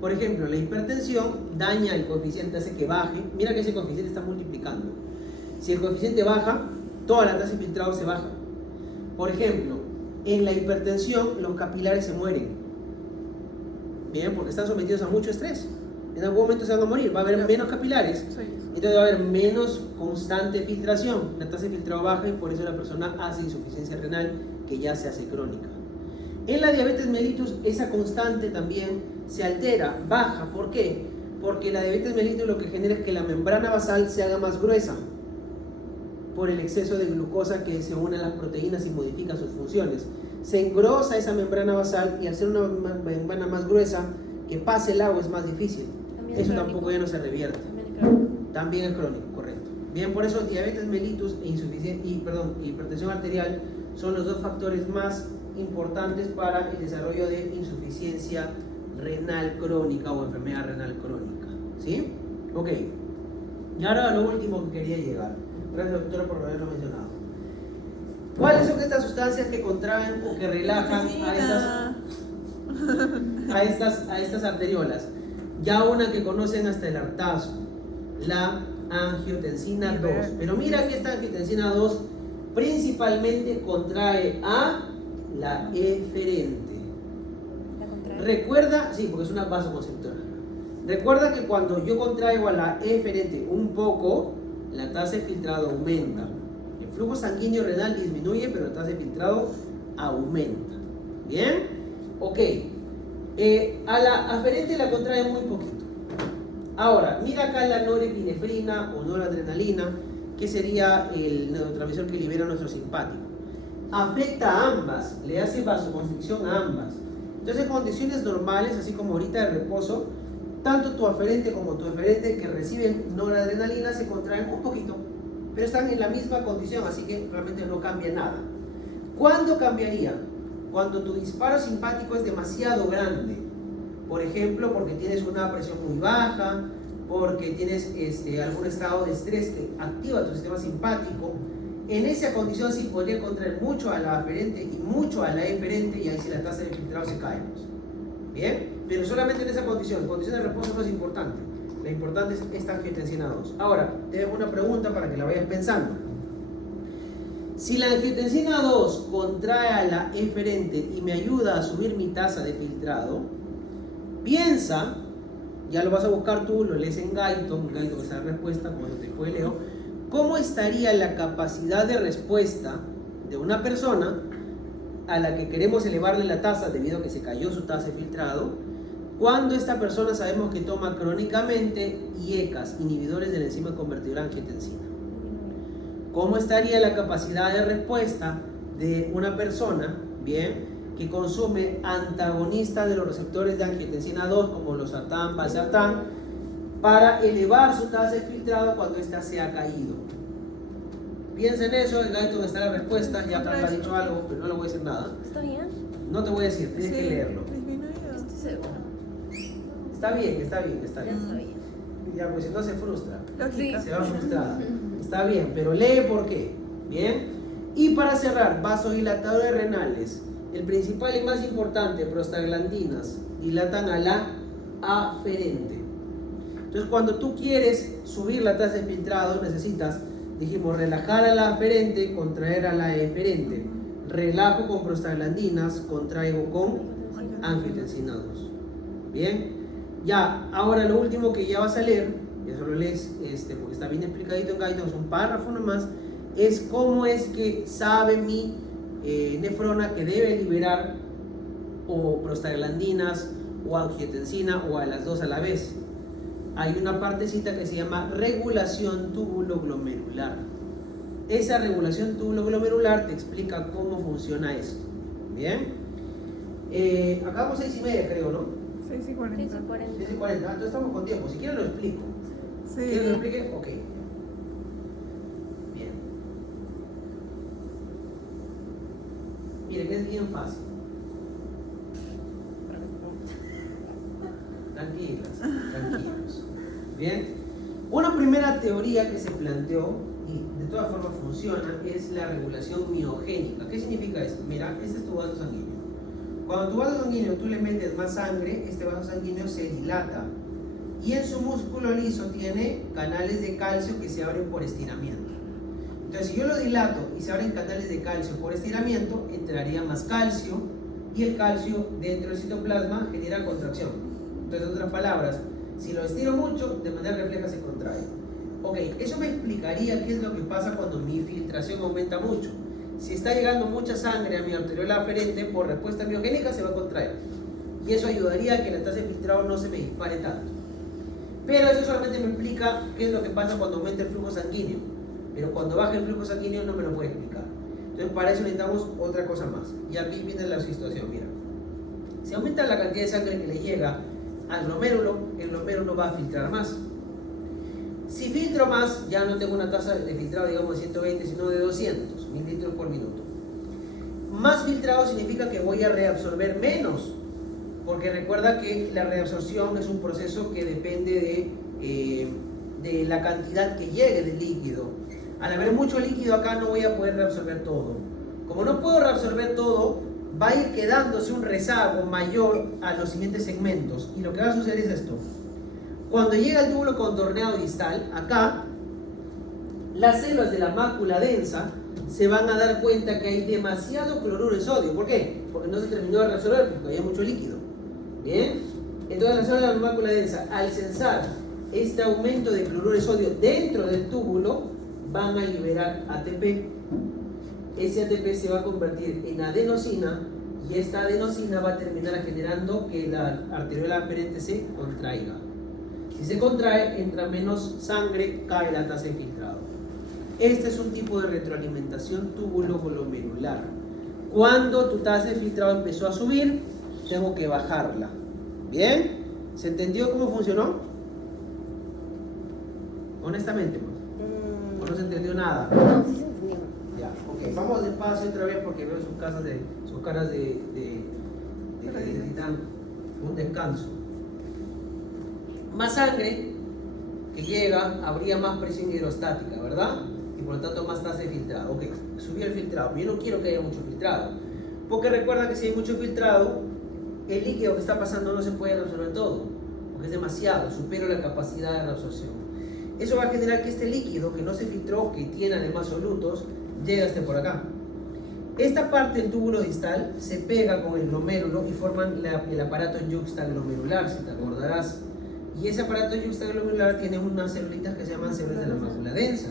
Por ejemplo, la hipertensión daña el coeficiente, hace que baje. Mira que ese coeficiente está multiplicando. Si el coeficiente baja, toda la tasa de filtrado se baja. Por ejemplo, en la hipertensión los capilares se mueren. Bien, porque están sometidos a mucho estrés. En algún momento se van a morir, va a haber menos capilares. Entonces va a haber menos constante filtración. La tasa de filtrado baja y por eso la persona hace insuficiencia renal que ya se hace crónica. En la diabetes mellitus esa constante también se altera, baja. ¿Por qué? Porque la diabetes mellitus lo que genera es que la membrana basal se haga más gruesa por el exceso de glucosa que se une a las proteínas y modifica sus funciones. Se engrosa esa membrana basal y al ser una membrana más gruesa, que pase el agua es más difícil. También es Eso crónico. tampoco ya no se revierte. También es crónico. También es crónico, correcto. Bien, por eso diabetes mellitus e hipertensión arterial son los dos factores más importantes para el desarrollo de insuficiencia renal crónica o enfermedad renal crónica. ¿Sí? Ok. Y ahora a lo último que quería llegar. Gracias, doctora, por haberlo mencionado. ¿Cuáles son estas sustancias que contraen o que relajan a estas arteriolas? Ya una que conocen hasta el hartazgo, la angiotensina 2. Pero mira que esta angiotensina 2 principalmente contrae a la eferente. La contraria. Recuerda, sí, porque es una vasoconstrictora. Recuerda que cuando yo contraigo a la eferente un poco, la tasa de filtrado aumenta. El flujo sanguíneo renal disminuye, pero la tasa de filtrado aumenta. ¿Bien? Ok. A la aferente la contrae muy poquito. Ahora, mira acá la norepinefrina o noradrenalina, que sería el neurotransmisor que libera nuestro simpático. Afecta a ambas, le hace vasoconstricción a ambas. Entonces, en condiciones normales, así como ahorita de reposo, tanto tu aferente como tu eferente que reciben noradrenalina se contraen un poquito, pero están en la misma condición, así que realmente no cambia nada. ¿Cuándo cambiaría? Cuando tu disparo simpático es demasiado grande. Por ejemplo, porque tienes una presión muy baja, porque tienes algún estado de estrés que activa tu sistema simpático. En esa condición sí podría contraer mucho a la aferente y mucho a la eferente, y ahí sí la tasa de filtrado se cae. ¿Bien? Pero solamente en esa condición. En condición de reposo no es importante. La importante es esta angiotensina 2. Ahora, te dejo una pregunta para que la vayas pensando. Si la angiotensina 2 contrae a la eferente y me ayuda a subir mi tasa de filtrado, piensa, ya lo vas a buscar tú, lo lees en Guyton es la respuesta, como te después leo, ¿cómo estaría la capacidad de respuesta de una persona a la que queremos elevarle la tasa debido a que se cayó su tasa de filtrado, cuando esta persona sabemos que toma crónicamente IECAS, inhibidores de la enzima convertidora de angiotensina? ¿Cómo estaría la capacidad de respuesta de una persona, bien, que consume antagonistas de los receptores de angiotensina 2 como los sartán, valsartán, para elevar su tasa de filtrado cuando ésta se ha caído? Piensa en eso, en Guyton está la respuesta, ya Carla ha dicho algo, pero no le voy a decir nada. ¿Está bien? No te voy a decir, tienes que leerlo. Estoy segura. Está bien, está bien, está Ya bien. sabía. Ya, pues si no se frustra. Lógica. Se va frustrada. Está bien, pero lee por qué. Bien. Y para cerrar, vasodilatadores renales. El principal y más importante, prostaglandinas, dilatan a la aferente. Entonces, cuando tú quieres subir la tasa de filtrado, necesitas, dijimos, relajar a la aferente, contraer a la eferente. Relajo con prostaglandinas, contraigo con angiotensina 2. Bien. Ya, ahora lo último que ya vas a leer, y eso lo lees porque está bien explicadito en Guyton, es un párrafo nomás, es cómo es que sabe mi nefrona que debe liberar o prostaglandinas o angiotensina o a las dos a la vez. Hay una partecita que se llama regulación túbulo-glomerular. Esa regulación túbulo-glomerular te explica cómo funciona esto. Bien. Acabamos 6:30, creo, ¿no? 6:40. 6:40. 6:40, entonces estamos con tiempo. Si quieren lo explico. Sí. ¿Quieren que lo explique? Ok. Bien. Miren, es bien fácil. Tranquilos. Bien. Una primera teoría que se planteó, y de todas formas funciona, es la regulación miogénica. ¿Qué significa esto? Mira, este es tu vaso sanguíneo. Cuando tu vaso sanguíneo tú le metes más sangre, este vaso sanguíneo se dilata. Y en su músculo liso tiene canales de calcio que se abren por estiramiento. Entonces, si yo lo dilato y se abren canales de calcio por estiramiento, entraría más calcio, y el calcio dentro del citoplasma genera contracción. Entonces, en otras palabras, si lo estiro mucho, de manera refleja se contrae. Ok, eso me explicaría qué es lo que pasa cuando mi filtración aumenta mucho. Si está llegando mucha sangre a mi arteriola aferente, por respuesta miogénica se va a contraer. y eso ayudaría a que la tasa de filtrado no se me dispare tanto. Pero eso solamente me explica qué es lo que pasa cuando aumenta el flujo sanguíneo, pero cuando baja el flujo sanguíneo no me lo puede explicar. Entonces para eso necesitamos otra cosa más. Y aquí viene la situación, mira. Si aumenta la cantidad de sangre que le llega al glomérulo, el glomérulo va a filtrar más. Si filtro más, ya no tengo una tasa de filtrado, digamos, de 120, sino de 200 mililitros por minuto. Más filtrado significa que voy a reabsorber menos, porque recuerda que la reabsorción es un proceso que depende de la cantidad que llegue del líquido. Al haber mucho líquido acá no voy a poder reabsorber todo. Como no puedo reabsorber todo, va a ir quedándose un rezago mayor a los siguientes segmentos. Y lo que va a suceder es esto. Cuando llega el túbulo contorneado distal, acá, las células de la mácula densa se van a dar cuenta que hay demasiado cloruro de sodio. ¿Por qué? Porque no se terminó de reabsorber, porque había mucho líquido. ¿Bien? Entonces las células de la mácula densa, al censar este aumento de cloruro de sodio dentro del túbulo, van a liberar ATP. Ese ATP se va a convertir en adenosina y esta adenosina va a terminar generando que la arteriola aferente se contraiga. Si se contrae, entra menos sangre, cae la tasa de filtrado. Este es un tipo de retroalimentación túbulo-glomerular. Cuando tu tasa de filtrado empezó a subir, tengo que bajarla. ¿Bien? ¿Se entendió cómo funcionó? Honestamente, ¿o no se entendió nada? No, sí se entendió. Ya, ok, vamos despacio otra vez porque veo sus caras de que necesitan un descanso. Más sangre que llega, habría más presión hidrostática, ¿verdad? Y por lo tanto más tasa de filtrado. Ok, subió el filtrado, pero yo no quiero que haya mucho filtrado, porque recuerda que si hay mucho filtrado, el líquido que está pasando no se puede reabsorber todo, porque es demasiado, supera la capacidad de reabsorción. Eso va a generar que este líquido que no se filtró, que tiene además solutos, llegue hasta por acá. Esta parte del túbulo distal se pega con el glomérulo y forman el aparato yuxtaglomerular, si te acordarás. Y ese aparato yuxtaglomerular tiene unas celulitas que se llaman células de la mácula densa.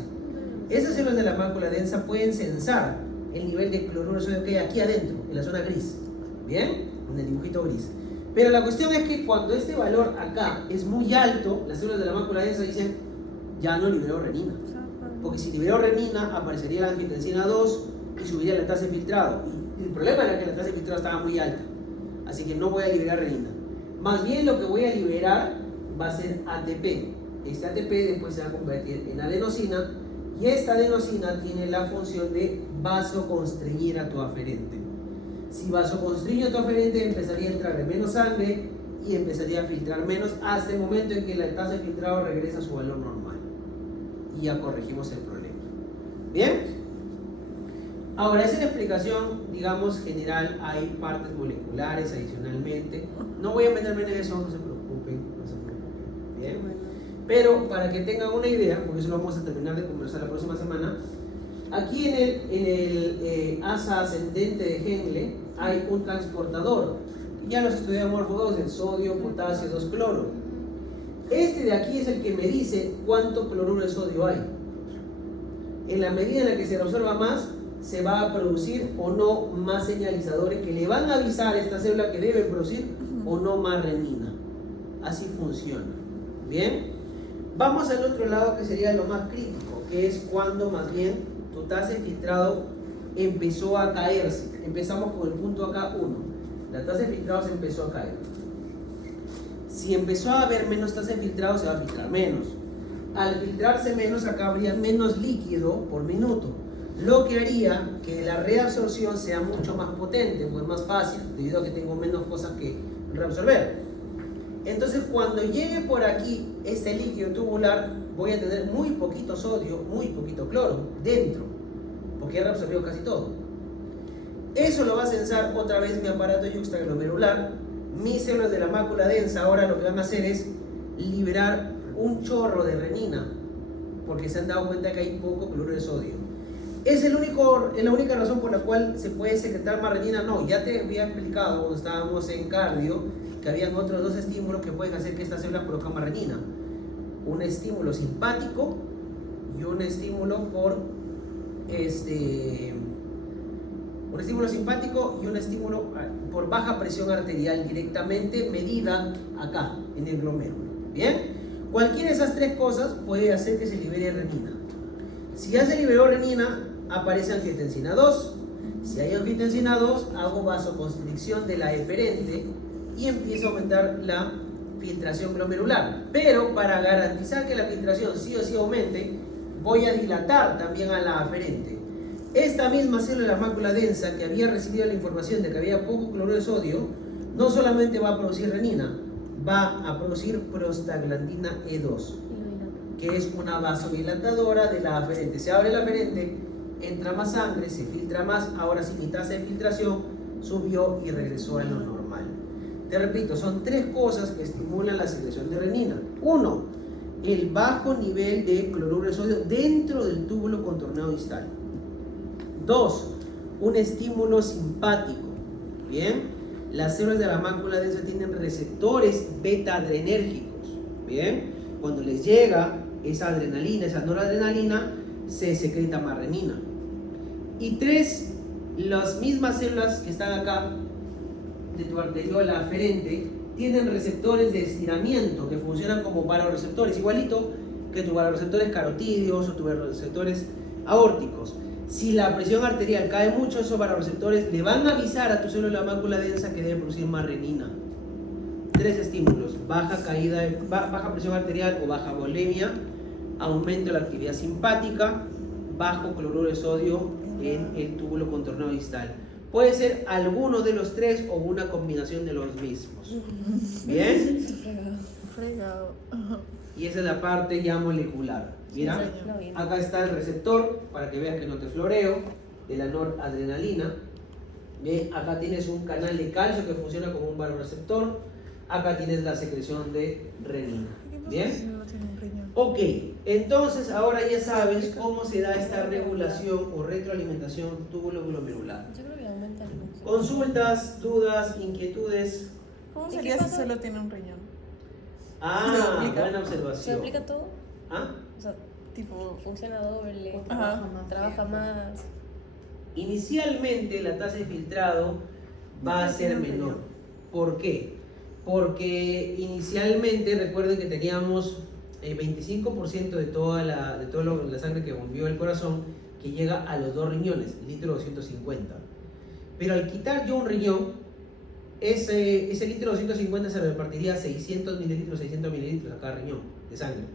Esas células de la mácula densa pueden censar el nivel de cloruro de sodio que hay aquí adentro, en la zona gris. ¿Bien? En el dibujito gris. Pero la cuestión es que cuando este valor acá es muy alto, las células de la mácula densa dicen, ya no liberó renina. Porque si liberó renina, aparecería la angiotensina 2 y subiría la tasa de filtrado. Y el problema era que la tasa de filtrado estaba muy alta. Así que no voy a liberar renina. Más bien lo que voy a liberar va a ser ATP. Este ATP después se va a convertir en adenosina y esta adenosina tiene la función de vasoconstreñir a tu aferente. Si vasoconstriño a tu aferente, empezaría a entrar menos sangre y empezaría a filtrar menos hasta el momento en que la tasa de filtrado regresa a su valor normal. Y ya corregimos el problema. ¿Bien? Ahora, esa es la explicación, digamos, general. Hay partes moleculares adicionalmente. No voy a meterme en eso, no se preocupen. No se preocupen. ¿Bien? Pero para que tengan una idea, porque eso lo vamos a terminar de conversar la próxima semana, aquí en el asa ascendente de Henle hay un transportador. Ya los estudiamos morfo 2, el sodio, potasio, 2-cloro. Este de aquí es el que me dice cuánto cloruro de sodio hay. En la medida en la que se reabsorba más, se va a producir o no más señalizadores que le van a avisar a esta célula que debe producir o no más renina. Así funciona. ¿Bien? Vamos al otro lado, que sería lo más crítico, que es cuando más bien tu tasa de filtrado empezó a caerse. Empezamos con el punto acá 1. La tasa de filtrado se empezó a caer. Si empezó a haber menos tasa de filtrado, se va a filtrar menos. Al filtrarse menos, acá habría menos líquido por minuto, lo que haría que la reabsorción sea mucho más potente, pues más fácil, debido a que tengo menos cosas que reabsorber. Entonces, cuando llegue por aquí este líquido tubular, voy a tener muy poquito sodio, muy poquito cloro dentro, porque he reabsorbido casi todo. Eso lo va a censar otra vez mi aparato yuxtaglomerular. Mis células de la mácula densa ahora lo que van a hacer es liberar un chorro de renina, porque se han dado cuenta que hay poco cloruro de sodio. ¿Es la única razón por la cual se puede secretar más renina? No, ya te había explicado cuando estábamos en cardio que habían otros dos estímulos que pueden hacer que estas células produzcan más renina. Un estímulo simpático y un estímulo por Un estímulo simpático y un estímulo por baja presión arterial directamente medida acá, en el glomérulo. ¿Bien? Cualquiera de esas tres cosas puede hacer que se libere renina. Si ya se liberó renina, aparece angiotensina 2. Si hay angiotensina 2, hago vasoconstricción de la eferente y empiezo a aumentar la filtración glomerular. Pero para garantizar que la filtración sí o sí aumente, voy a dilatar también a la aferente. Esta misma célula de la mácula densa que había recibido la información de que había poco cloruro de sodio, no solamente va a producir renina, va a producir prostaglandina E2, que es una vasodilatadora de la aferente. Se abre la aferente, entra más sangre, se filtra más, ahora sí mi tasa de filtración subió y regresó a lo normal. Te repito, son tres cosas que estimulan la secreción de renina. Uno, el bajo nivel de cloruro de sodio dentro del túbulo contorneado distal. Dos, un estímulo simpático. Bien, las células de la mácula densa tienen receptores beta-adrenérgicos. Bien, cuando les llega esa adrenalina, esa noradrenalina, se secreta más renina. Y tres, las mismas células que están acá de tu arteriola aferente tienen receptores de estiramiento que funcionan como vasoreceptores, igualito que tus vasoreceptores carotídeos o tus vasoreceptores aórticos. Si la presión arterial cae mucho, esos vasoreceptores le van a avisar a tu célula de mácula densa que debe producir más renina. Tres estímulos: baja presión arterial o baja volemia, aumento de la actividad simpática, bajo cloruro de sodio en el túbulo contorneado distal. Puede ser alguno de los tres o una combinación de los mismos. ¿Bien? Fregado. Y esa es la parte ya molecular. Mira, acá está el receptor, para que veas que no te floreo, de la noradrenalina. Bien, acá tienes un canal de calcio que funciona como un vasoreceptor. Acá tienes la secreción de renina. ¿Bien? Ok, entonces ahora ya sabes cómo se da esta regulación o retroalimentación túbulo-glomerular. Yo creo que aumenta el flujo. Consultas, dudas, inquietudes. ¿Cómo ¿Y sería qué si pasa? solo tiene un riñón? Ah, buena ¿Se observación. aplica todo? ¿Ah? O sea, Tipo, funciona doble, Ajá. trabaja más. Inicialmente la tasa de filtrado va a ser menor. ¿Por qué? Porque inicialmente recuerden que teníamos 25% de toda la sangre que bombeó el corazón que llega a los 2 riñones, litro 250. Pero al quitar yo un riñón, ese litro 250 se repartiría 600 mililitros a cada riñón de sangre.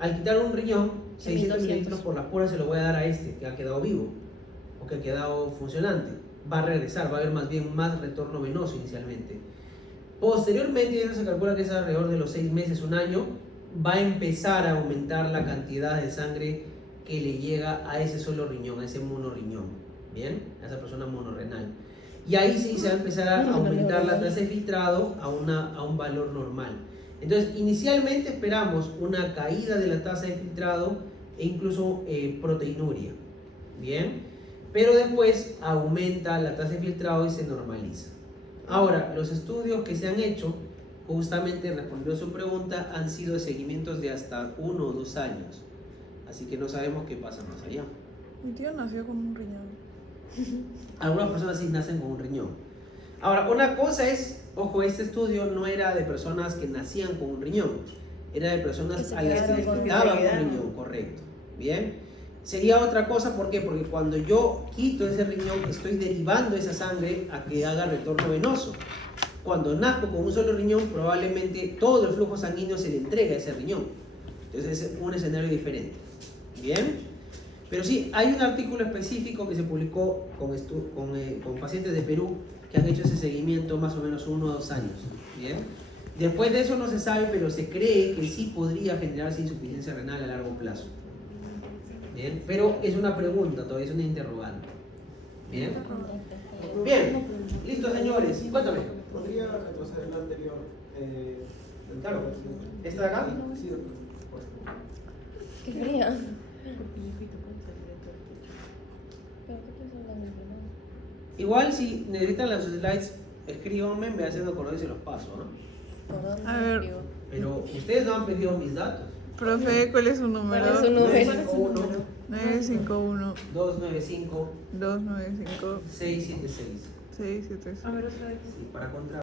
Al quitar un riñón, 600 mililitros por las puras se lo voy a dar a este que ha quedado vivo o que ha quedado funcionante. Va a regresar, va a haber más bien más retorno venoso inicialmente. Posteriormente, eso se calcula que es alrededor de los 6 meses, un año, va a empezar a aumentar la cantidad de sangre que le llega a ese solo riñón, a ese monorriñón, ¿bien? A esa persona monorrenal. Y ahí sí se va a empezar a aumentar la tasa de filtrado a un valor normal. Entonces, inicialmente esperamos una caída de la tasa de filtrado e incluso proteinuria, ¿bien? Pero después aumenta la tasa de filtrado y se normaliza. Ahora, los estudios que se han hecho, justamente respondiendo a su pregunta, han sido de seguimientos de hasta 1 o 2 años. Así que no sabemos qué pasa más allá. mi tío nació con un riñón. Algunas personas sí nacen con un riñón. Ahora, una cosa es, ojo, este estudio no era de personas que nacían con un riñón, era de personas a las que les quitaban un riñón, correcto. Bien. Sería otra cosa, ¿por qué? Porque cuando yo quito ese riñón, estoy derivando esa sangre a que haga retorno venoso. Cuando nazco con un solo riñón, probablemente todo el flujo sanguíneo se le entrega a ese riñón. Entonces es un escenario diferente. ¿Bien? Pero sí, hay un artículo específico que se publicó con pacientes de Perú que han hecho ese seguimiento más o menos 1 o 2 años. ¿Bien? Después de eso no se sabe, pero se cree que sí podría generarse insuficiencia renal a largo plazo. Bien, pero es una pregunta, todavía es una interrogante. Bien, bien, listo señores, cuéntame. ¿Podría retroceder la anterior? Claro, ¿esta de acá? Sí, Qué fría. Pero ¿qué pasa en la misma? Igual si necesitan las slides, escríbanme, me hacen acordar y se los paso, ¿no? ¿Por dónde A ver. escribo? Pero ustedes no han pedido mis datos. Profe, ¿cuál es su número? ¿Cuál es su número? 951 951 295 295 676. 676. A ver, otra vez. Sí, para contra